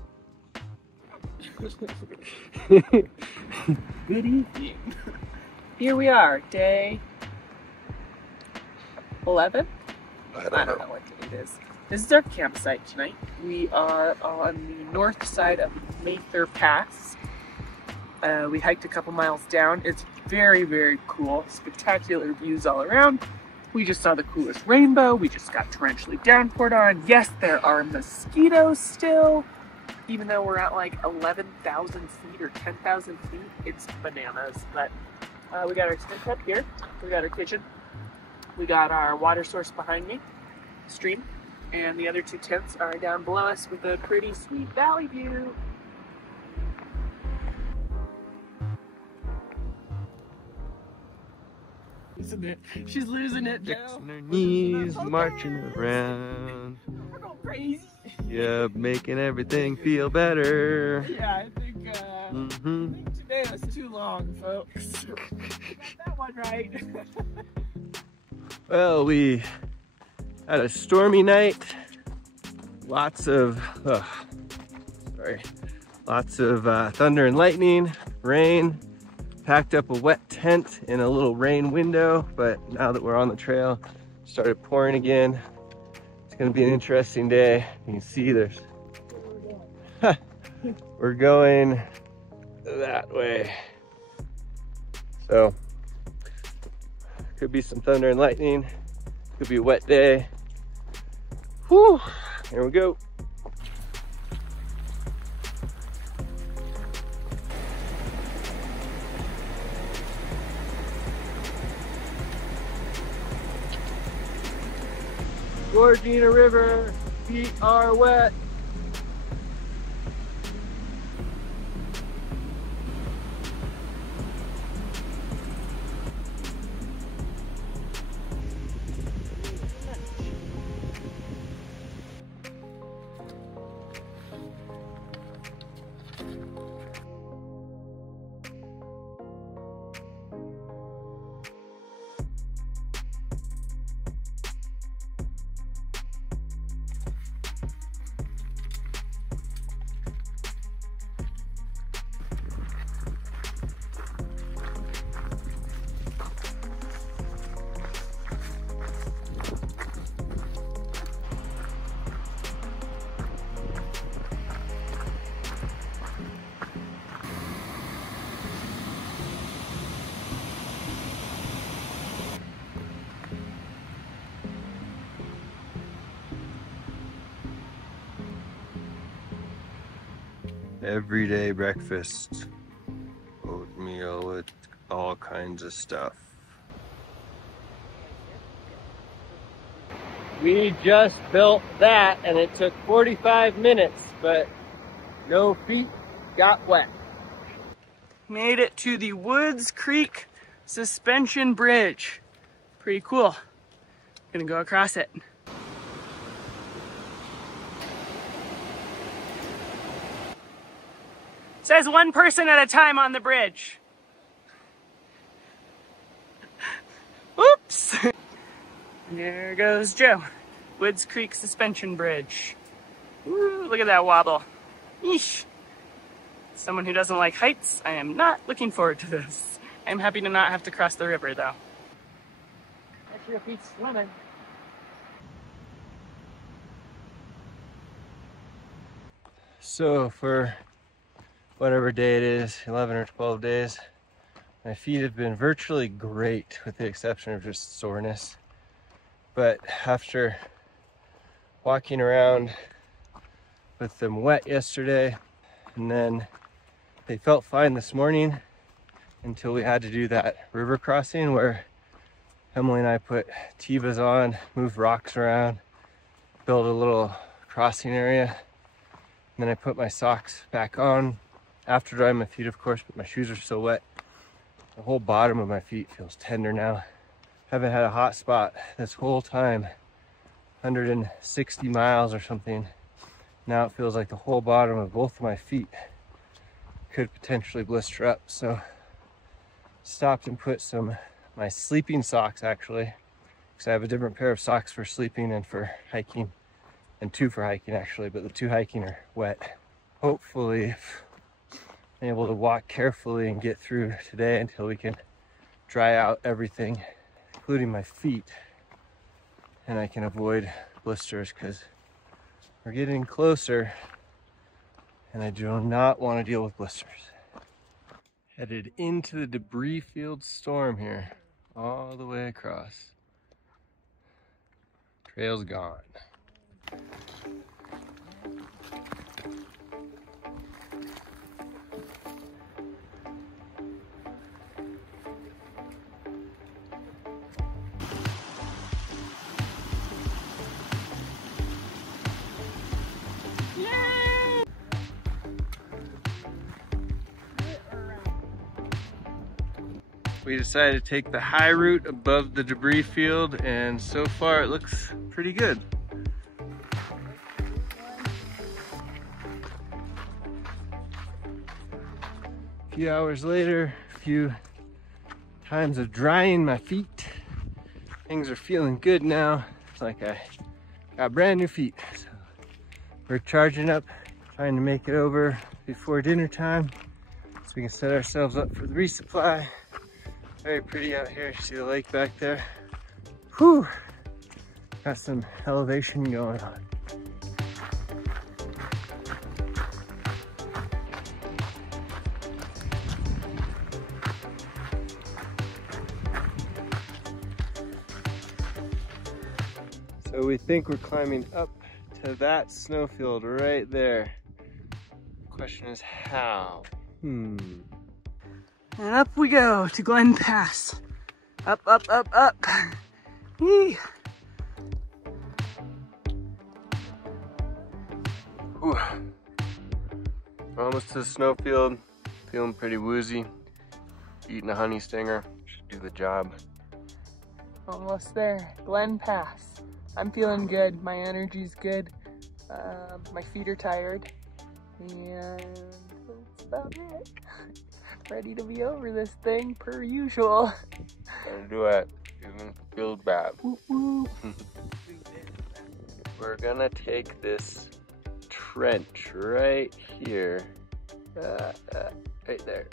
Good evening. Here we are, day 11? I don't know what day it is. This is our campsite tonight. We are on the north side of Muir Pass. We hiked a couple miles down. It's very, very cool. Spectacular views all around. We just saw the coolest rainbow. We just got torrentially downpoured on. Yes, there are mosquitoes still. Even though we're at like 11,000 feet or 10,000 feet, it's bananas. But we got our tent up here. We got our kitchen. We got our water source behind me, stream. And the other two tents are down below us with a pretty sweet valley view. Losing it. She's losing it, Joe. Fixing her knees, marching around. We're going crazy. Yeah, making everything feel better. Yeah, I think today was too long, folks. Got that one right. Well, we had a stormy night. Lots of thunder and lightning, rain. Packed up a wet tent in a little rain window, but now that we're on the trail, it started pouring again. It's gonna be an interesting day. You can see there's, we're going that way. So, could be some thunder and lightning, could be a wet day. Whew, here we go. Joaquin River, feet are wet. Everyday breakfast. Oatmeal with all kinds of stuff. We just built that and it took 45 minutes, but no feet got wet. Made it to the Woods Creek Suspension Bridge. Pretty cool. Gonna go across it. Says one person at a time on the bridge. Oops. There goes Joe. Woods Creek Suspension Bridge. Ooh, look at that wobble. Yeesh. Someone who doesn't like heights, I am not looking forward to this. I'm happy to not have to cross the river though. That's your feet swimming. So for whatever day it is, 11 or 12 days, my feet have been virtually great with the exception of just soreness. But after walking around with them wet yesterday, and then they felt fine this morning until we had to do that river crossing where Emily and I put Tevas on, moved rocks around, built a little crossing area. And then I put my socks back on after drying my feet, of course, but my shoes are still wet. The whole bottom of my feet feels tender now. Haven't had a hot spot this whole time, 160 miles or something. Now it feels like the whole bottom of both of my feet could potentially blister up. So stopped and put my sleeping socks actually, because I have a different pair of socks for sleeping and for hiking, and two for hiking actually, but the two hiking are wet. Hopefully I'm able to walk carefully and get through today until we can dry out everything, including my feet, and I can avoid blisters because we're getting closer and I do not want to deal with blisters. Headed into the debris field storm here, all the way across. Trail's gone. We decided to take the high route above the debris field, and so far it looks pretty good. A few hours later, a few times of drying my feet, things are feeling good now. It's like I got brand new feet. So we're charging up, trying to make it over before dinner time so we can set ourselves up for the resupply. Very pretty out here. See the lake back there? Whew! Got some elevation going on. So we think we're climbing up to that snowfield right there. Question is how? And up we go to Glen Pass. Up, up, up, up. Yee. Whew. We're almost to the snowfield. Feeling pretty woozy. Eating a honey stinger. Should do the job. Almost there. Glen Pass. I'm feeling good. My energy's good. My feet are tired. And that's about it. Ready to be over this thing per usual. Gonna do it. Even feels bad. We're gonna take this trench right here. Right there.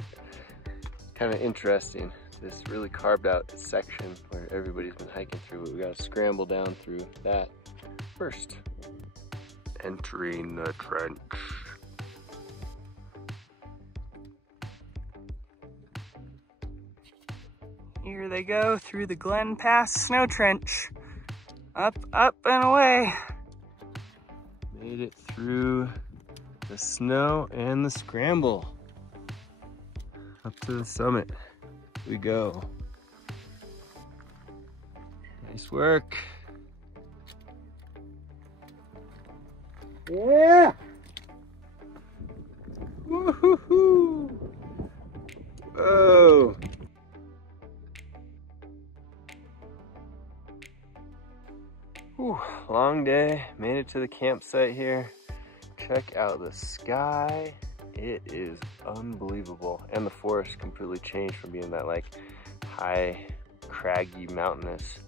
Kind of interesting. This really carved out section where everybody's been hiking through, but we gotta scramble down through that first. Entering the trench. Here they go through the Glen Pass snow trench. Up, up, and away. Made it through the snow and the scramble. Up to the summit we go. Nice work. Yeah! Woo-hoo-hoo! Whoa! Whew, long day, made it to the campsite here. Check out the sky. It is unbelievable. And the forest completely changed from being that like high, craggy, mountainous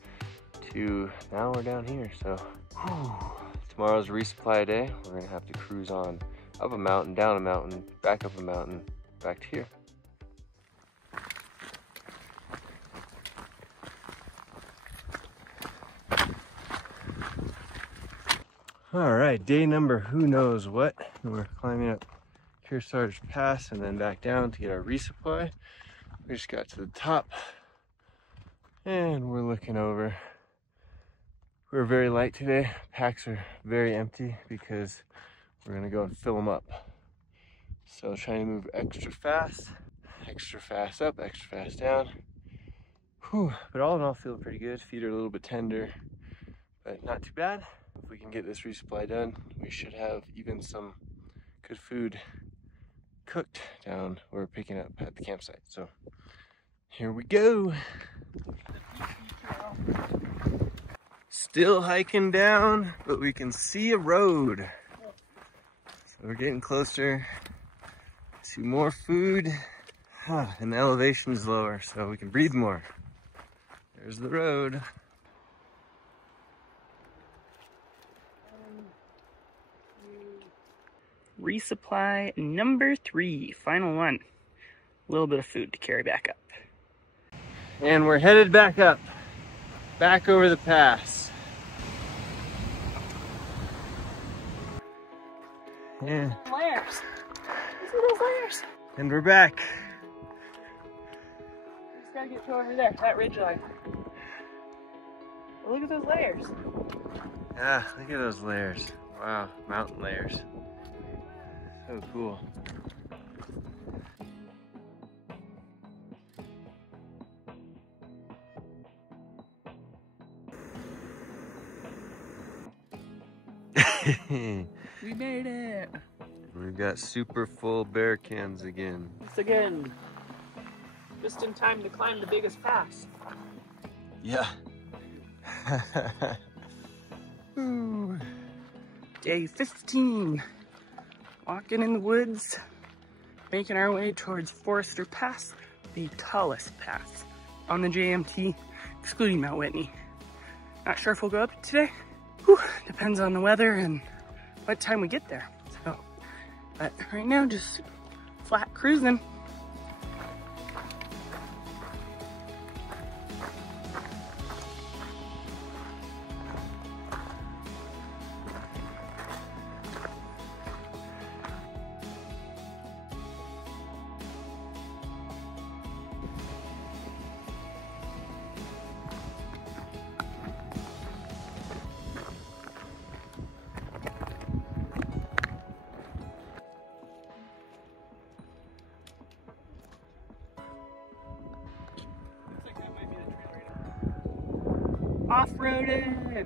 to now we're down here. So whew. Tomorrow's resupply day. We're gonna have to cruise on up a mountain, down a mountain, back up a mountain, back to here. All right, day number who knows what. We're climbing up Kearsarge Pass and then back down to get our resupply. We just got to the top and we're looking over. We're very light today. Packs are very empty because we're gonna go and fill them up. So trying to move extra fast up, extra fast down. Whew. But all in all, feeling pretty good. Feet are a little bit tender, but not too bad. If we can get this resupply done, we should have even some good food cooked down or picking up at the campsite. So here we go. Still hiking down, but we can see a road. So we're getting closer to more food. And the elevation is lower, so we can breathe more. There's the road. Resupply number 3, final one. A little bit of food to carry back up. And we're headed back up, back over the pass. Yeah. Layers. Look at those layers. And we're back. Just gotta get to over there, that ridge line. Look at those layers. Yeah, look at those layers. Wow, mountain layers. So cool. We made it. We've got super full bear cans again. Once again, just in time to climb the biggest pass. Yeah. Ooh. Day 15. Walking in the woods, making our way towards Forester Pass, the tallest pass on the JMT, excluding Mount Whitney. Not sure if we'll go up today. Whew, depends on the weather and what time we get there. So, but right now, just flat cruising. Off-roading!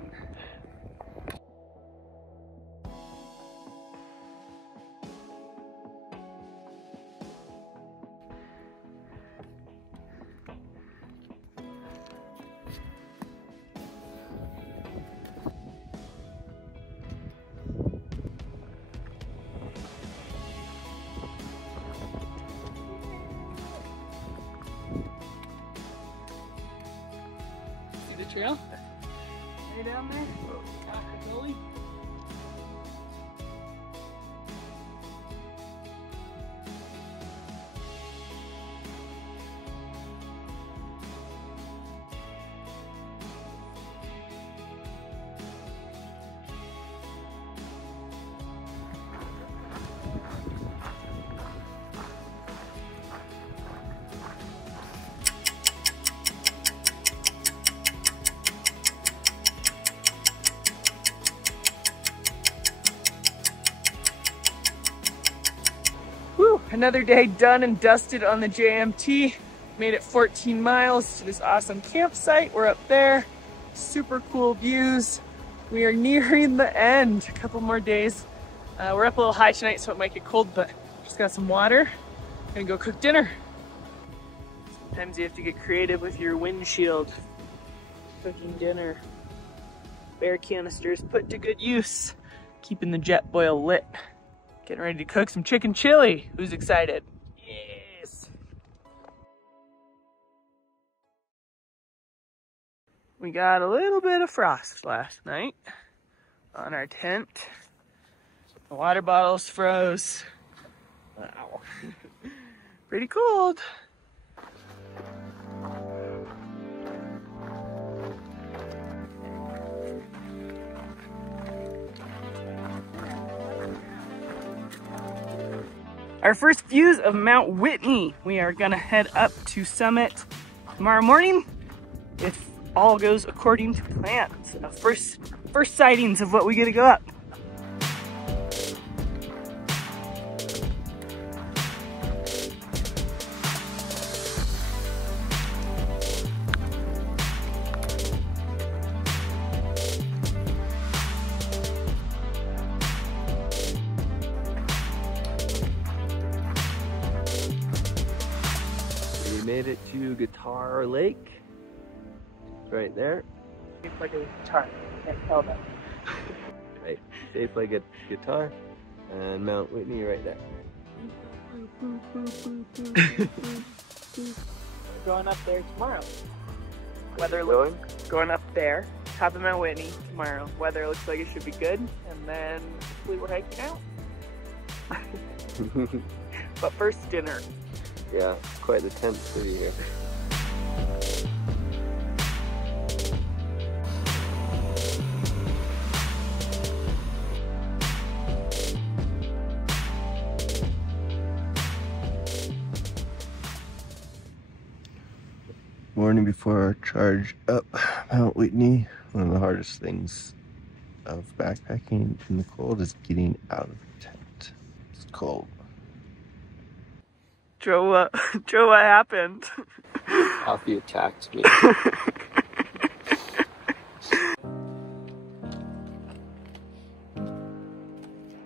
See the trail? Way down there? Gully? Another day done and dusted on the JMT. Made it 14 miles to this awesome campsite. We're up there. Super cool views. We are nearing the end. A couple more days. We're up a little high tonight, so it might get cold, but just got some water. Gonna go cook dinner. Sometimes you have to get creative with your windshield. Cooking dinner. Bear canisters put to good use. Keeping the jet boil lit. Getting ready to cook some chicken chili. Who's excited? Yes. We got a little bit of frost last night on our tent. The water bottles froze. Wow. Pretty cold. Our first views of Mount Whitney. We are gonna head up to summit tomorrow morning if all goes according to plans. First sightings of what we get to go up. We made it to Guitar Lake. It's right there. It's like a guitar. Can't tell that. Right, shaped like a guitar. And Mount Whitney right there. Going up there tomorrow. Weather going up there. Top of Mount Whitney tomorrow. Weather looks like it should be good, and then hopefully we're hiking out. But first, dinner. Yeah, it's quite the tent city here. Morning before our charge up Mount Whitney. One of the hardest things of backpacking in the cold is getting out of the tent. It's cold. Joe, what happened? Alfie attacked me.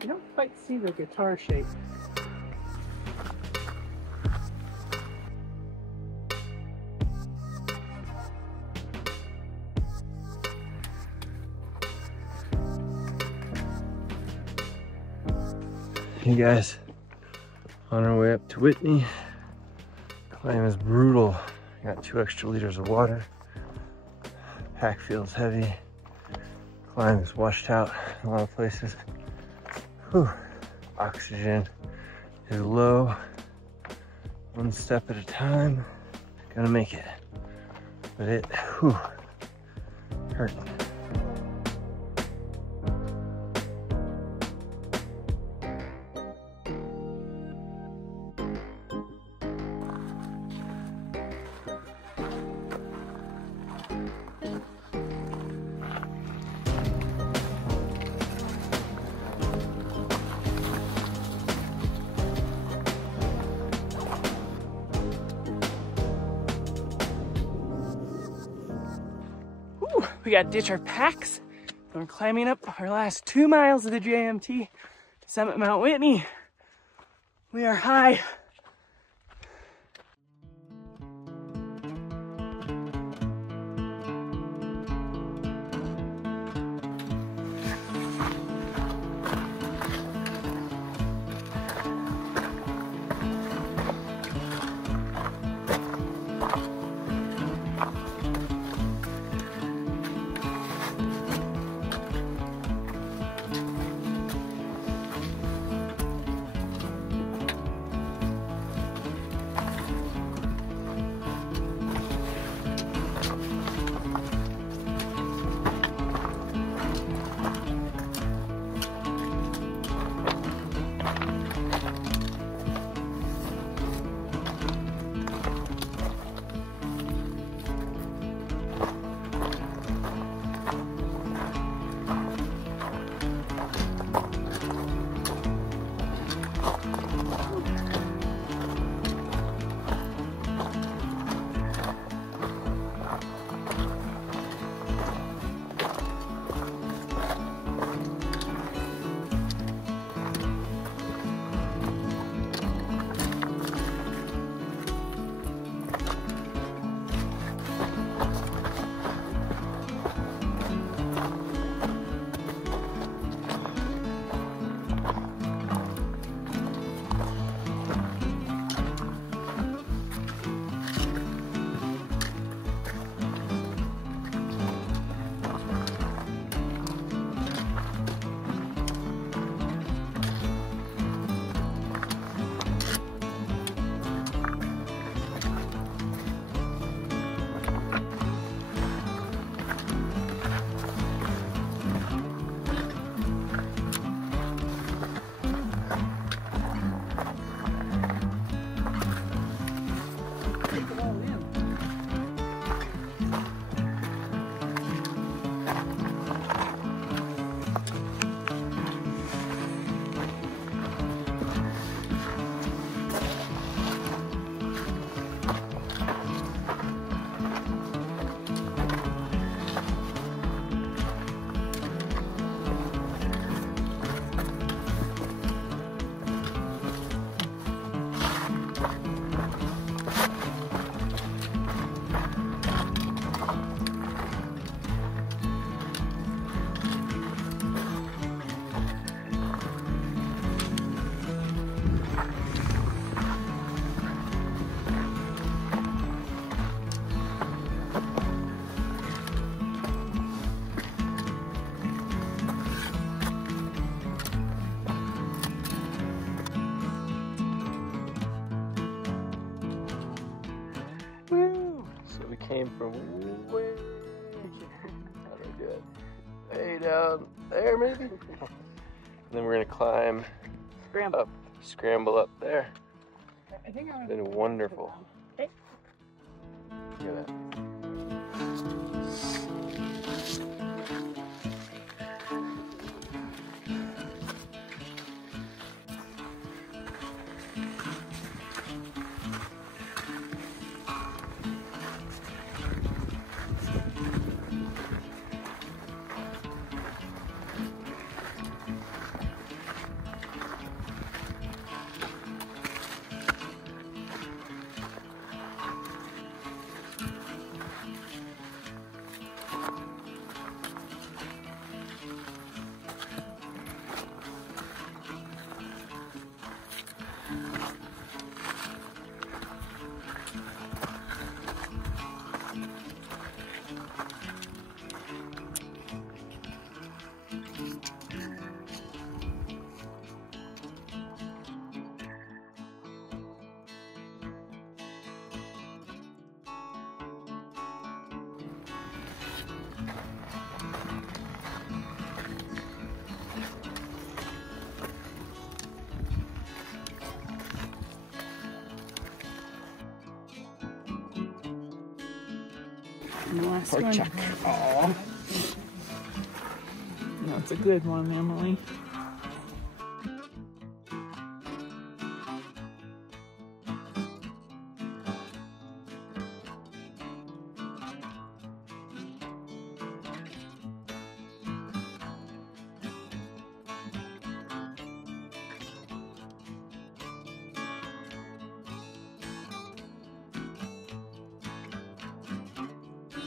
You don't quite see the guitar shape. Hey guys, on our way up to Whitney. Climb is brutal. Got 2 extra liters of water. Pack feels heavy. Climb is washed out in a lot of places. Whew. Oxygen is low. 1 step at a time. Gonna make it. But it, whew, hurt. We got to ditch our packs, and we're climbing up our last 2 miles of the JMT to summit Mount Whitney. We are high. take it all in. So we came from way, how do I do it? Way down there maybe? And then we're gonna climb up, scramble up there. It's been wonderful. Okay. Look at that. And the last one. Chuck. Aw. That's a good one, Emily.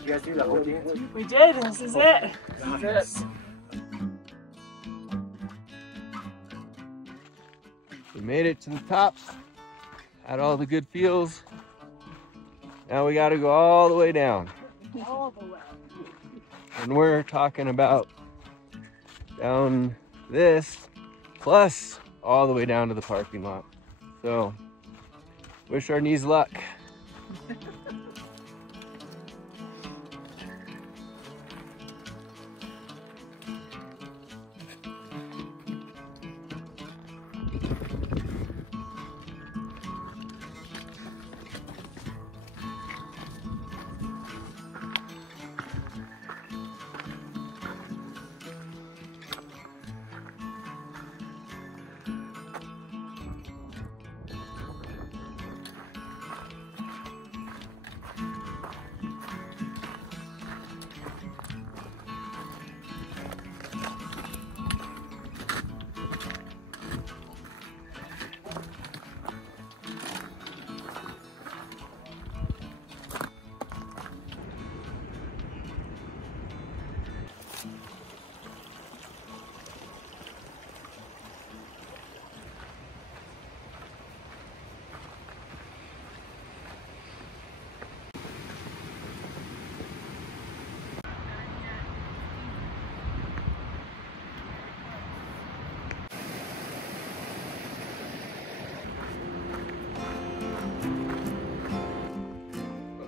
You guys do the whole dance? We did. This is it. This is it. We made it to the top, had all the good feels. Now we gotta go all the way down. All the way. And we're talking about down this, plus all the way down to the parking lot. So, wish our knees luck.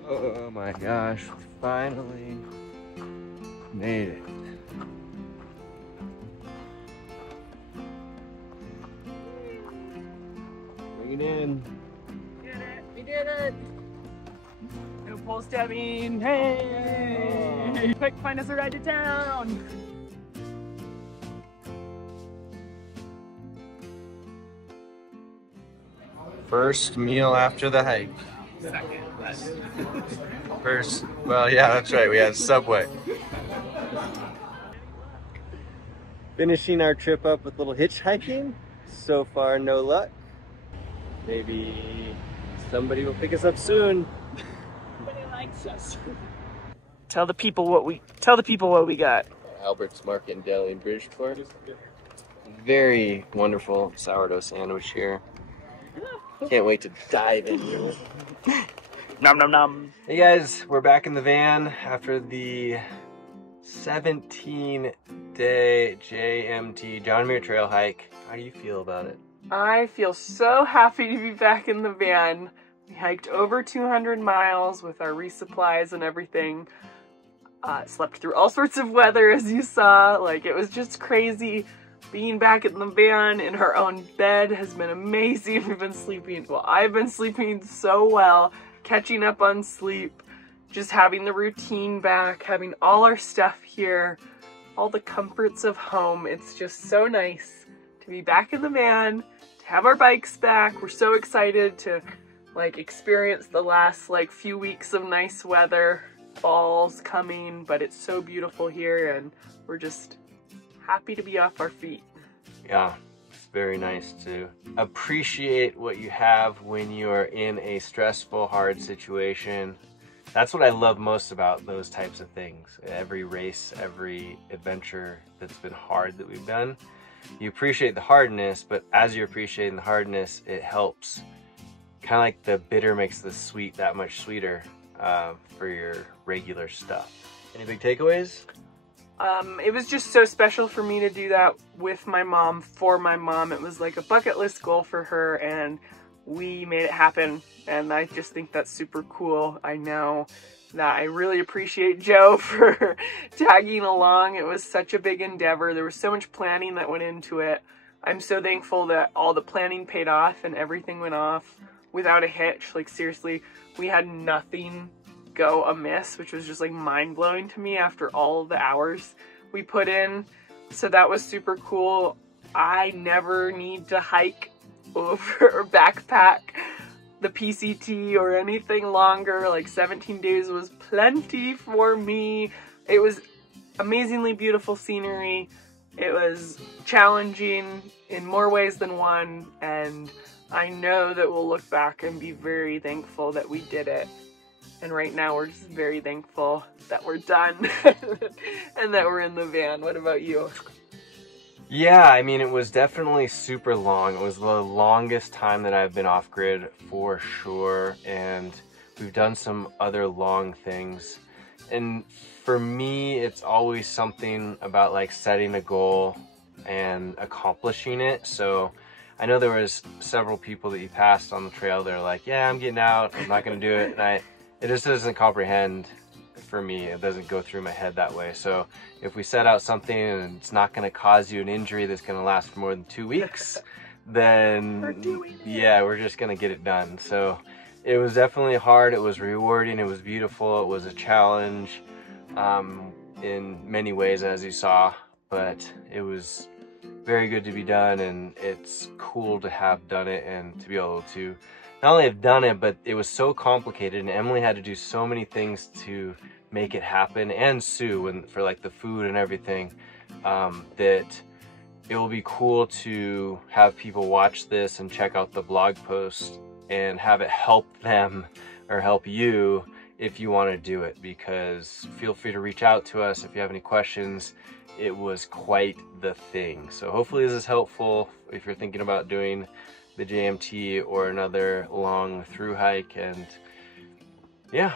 Oh my gosh, we finally made it. Bring it in. We did it. full stebbing. Hey! Quick, find us a ride to town. First meal after the hike. Second, but... First, well, yeah, that's right. We had Subway. Finishing our trip up with a little hitchhiking. So far, no luck. Maybe somebody will pick us up soon. Nobody likes us. Tell the people what we got. Albert's Market and Deli in Bridgeport. Very wonderful sourdough sandwich here. Can't wait to dive into it. Nom nom nom. Hey guys, we're back in the van after the 17-day JMT, John Muir Trail hike. How do you feel about it? I feel so happy to be back in the van. We hiked over 200 miles with our resupplies and everything. Slept through all sorts of weather, as you saw. Like, it was just crazy. Being back in the van in our own bed has been amazing. We've been sleeping, well, I've been sleeping so well, catching up on sleep, just having the routine back, having all our stuff here, all the comforts of home. It's just so nice to be back in the van, to have our bikes back. We're so excited to like experience the last like few weeks of nice weather. Fall's coming, but it's so beautiful here and we're just happy to be off our feet. Yeah, it's very nice to appreciate what you have when you're in a stressful, hard situation. That's what I love most about those types of things. Every race, every adventure that's been hard that we've done, you appreciate the hardness, but as you're appreciating the hardness, it helps. Kind of like the bitter makes the sweet that much sweeter for your regular stuff. Any big takeaways? It was just so special for me to do that with my mom, for my mom. It was like a bucket list goal for her and we made it happen. And I just think that's super cool. I know that I really appreciate Joe for tagging along. It was such a big endeavor. There was so much planning that went into it. I'm so thankful that all the planning paid off and everything went off without a hitch. Like seriously, we had nothing go amiss, which was just like mind-blowing to me after all of the hours we put in. So that was super cool. I never need to hike over or backpack the PCT or anything longer. Like 17 days was plenty for me. It was amazingly beautiful scenery. It was challenging in more ways than one, and I know that we'll look back and be very thankful that we did it. And right now we're just very thankful that we're done and that we're in the van. What about you? Yeah, I mean, it was definitely super long. It was the longest time that I've been off grid for sure. And we've done some other long things. And for me, it's always something about like setting a goal and accomplishing it. So I know there was several people that you passed on the trail. They're like, yeah, I'm getting out. I'm not going to do it. And it just doesn't comprehend for me. It doesn't go through my head that way. So if we set out something and it's not going to cause you an injury that's going to last for more than 2 weeks, then yeah, we're just going to get it done. So it was definitely hard. It was rewarding. It was beautiful. It was a challenge in many ways, as you saw, but it was very good to be done, and it's cool to have done it and to be able to not only have done it, but it was so complicated and Emily had to do so many things to make it happen, and Sue, and for like the food and everything, that it will be cool to have people watch this and check out the blog post and have it help them or help you if you want to do it, because feel free to reach out to us if you have any questions. It was quite the thing. So hopefully this is helpful if you're thinking about doing the JMT or another long through hike. And yeah,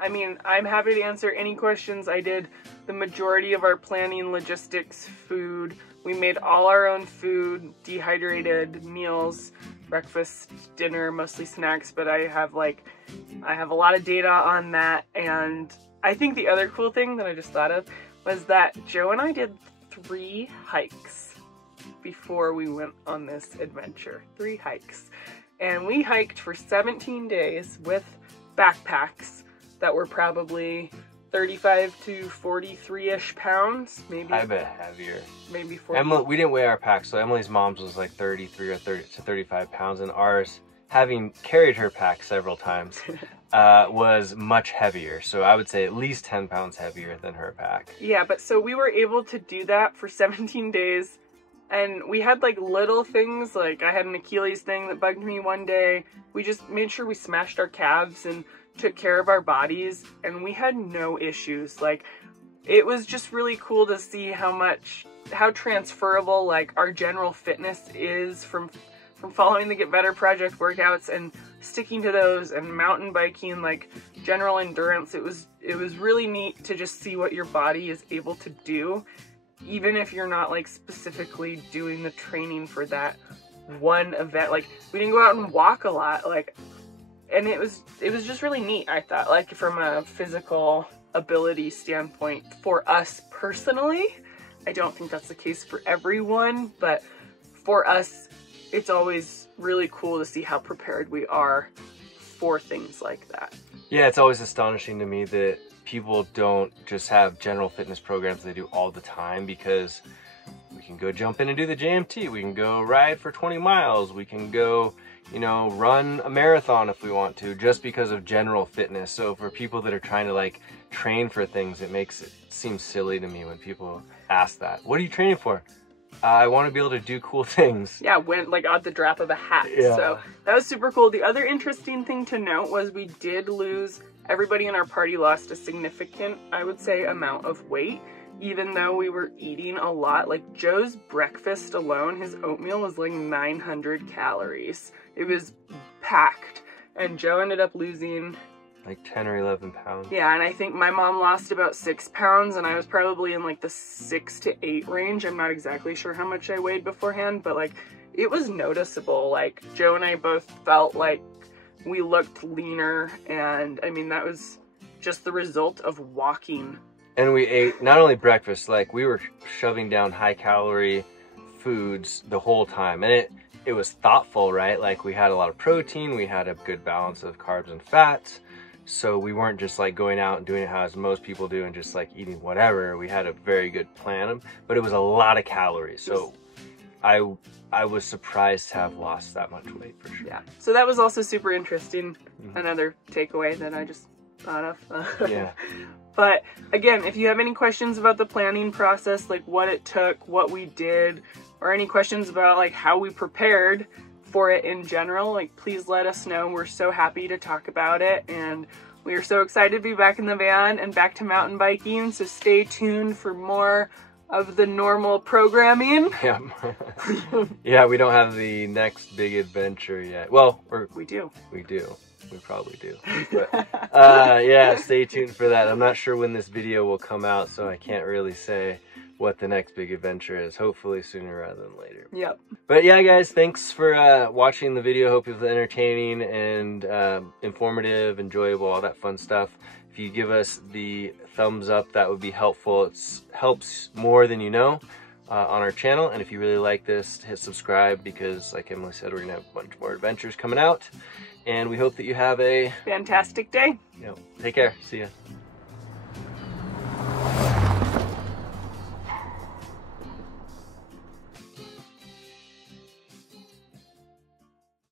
I mean, I'm happy to answer any questions. I did the majority of our planning, logistics, food. We made all our own food, dehydrated meals, breakfast, dinner, mostly snacks, but I have a lot of data on that. And I think the other cool thing that I just thought of was that Joe and I did 3 hikes before we went on this adventure. 3 hikes. And we hiked for 17 days with backpacks that were probably 35 to 43-ish pounds, maybe. I bet heavier. Maybe 40. Emily, we didn't weigh our pack, so Emily's mom's was like 33 or 30 to 35 pounds, and ours, having carried her pack several times, was much heavier. So I would say at least 10 pounds heavier than her pack. Yeah, but so we were able to do that for 17 days. And we had like little things, like I had an Achilles thing that bugged me one day. We just made sure we smashed our calves and took care of our bodies, and we had no issues. Like, it was just really cool to see how transferable like our general fitness is from following the Get Better Project workouts and sticking to those, and mountain biking, like general endurance. It was really neat to just see what your body is able to do, even if you're not like specifically doing the training for that one event. Like, we didn't go out and walk a lot, like, and it was just really neat, I thought, like from a physical ability standpoint for us personally. I don't think that's the case for everyone, but for us, it's always really cool to see how prepared we are for things like that. Yeah, it's always astonishing to me that people don't just have general fitness programs they do all the time, because we can go jump in and do the JMT, we can go ride for 20 miles, we can go, you know, run a marathon if we want to, just because of general fitness. So for people that are trying to like train for things, it makes it seem silly to me when people ask that. What are you training for? I want to be able to do cool things. Yeah, went like at the drop of a hat. Yeah. So that was super cool. The other interesting thing to note was we did lose, everybody in our party lost a significant, I would say, amount of weight, even though we were eating a lot. Like Joe's breakfast alone, his oatmeal was like 900 calories. It was packed. And Joe ended up losing like 10 or 11 pounds. Yeah, and I think my mom lost about 6 pounds, and I was probably in like the 6 to 8 range. I'm not exactly sure how much I weighed beforehand, but like it was noticeable. Like Joe and I both felt like we looked leaner, and I mean, that was just the result of walking. And we ate not only breakfast, like we were shoving down high calorie foods the whole time, and it was thoughtful, right? Like we had a lot of protein, we had a good balance of carbs and fats. So we weren't just like going out and doing it how as most people do and just like eating whatever. We had a very good plan, but it was a lot of calories. So I was surprised to have lost that much weight for sure. Yeah, so that was also super interesting. Another takeaway that I just thought of. Yeah. But again, if you have any questions about the planning process, like what it took, what we did, or any questions about like how we prepared for it in general, like please let us know. We're so happy to talk about it, and we are so excited to be back in the van and back to mountain biking. So stay tuned for more of the normal programming. Yeah. Yeah, we don't have the next big adventure yet. Well, we do. We probably do. But, yeah, stay tuned for that. I'm not sure when this video will come out, so I can't really say what the next big adventure is. Hopefully sooner rather than later. Yep. But yeah, guys, thanks for watching the video. Hope it was entertaining and informative, enjoyable, all that fun stuff. If you give us the thumbs up, that would be helpful. It helps more than you know on our channel. And if you really like this, hit subscribe, because like Emily said, we're gonna have a bunch more adventures coming out. And we hope that you have a fantastic day. Take care. See ya.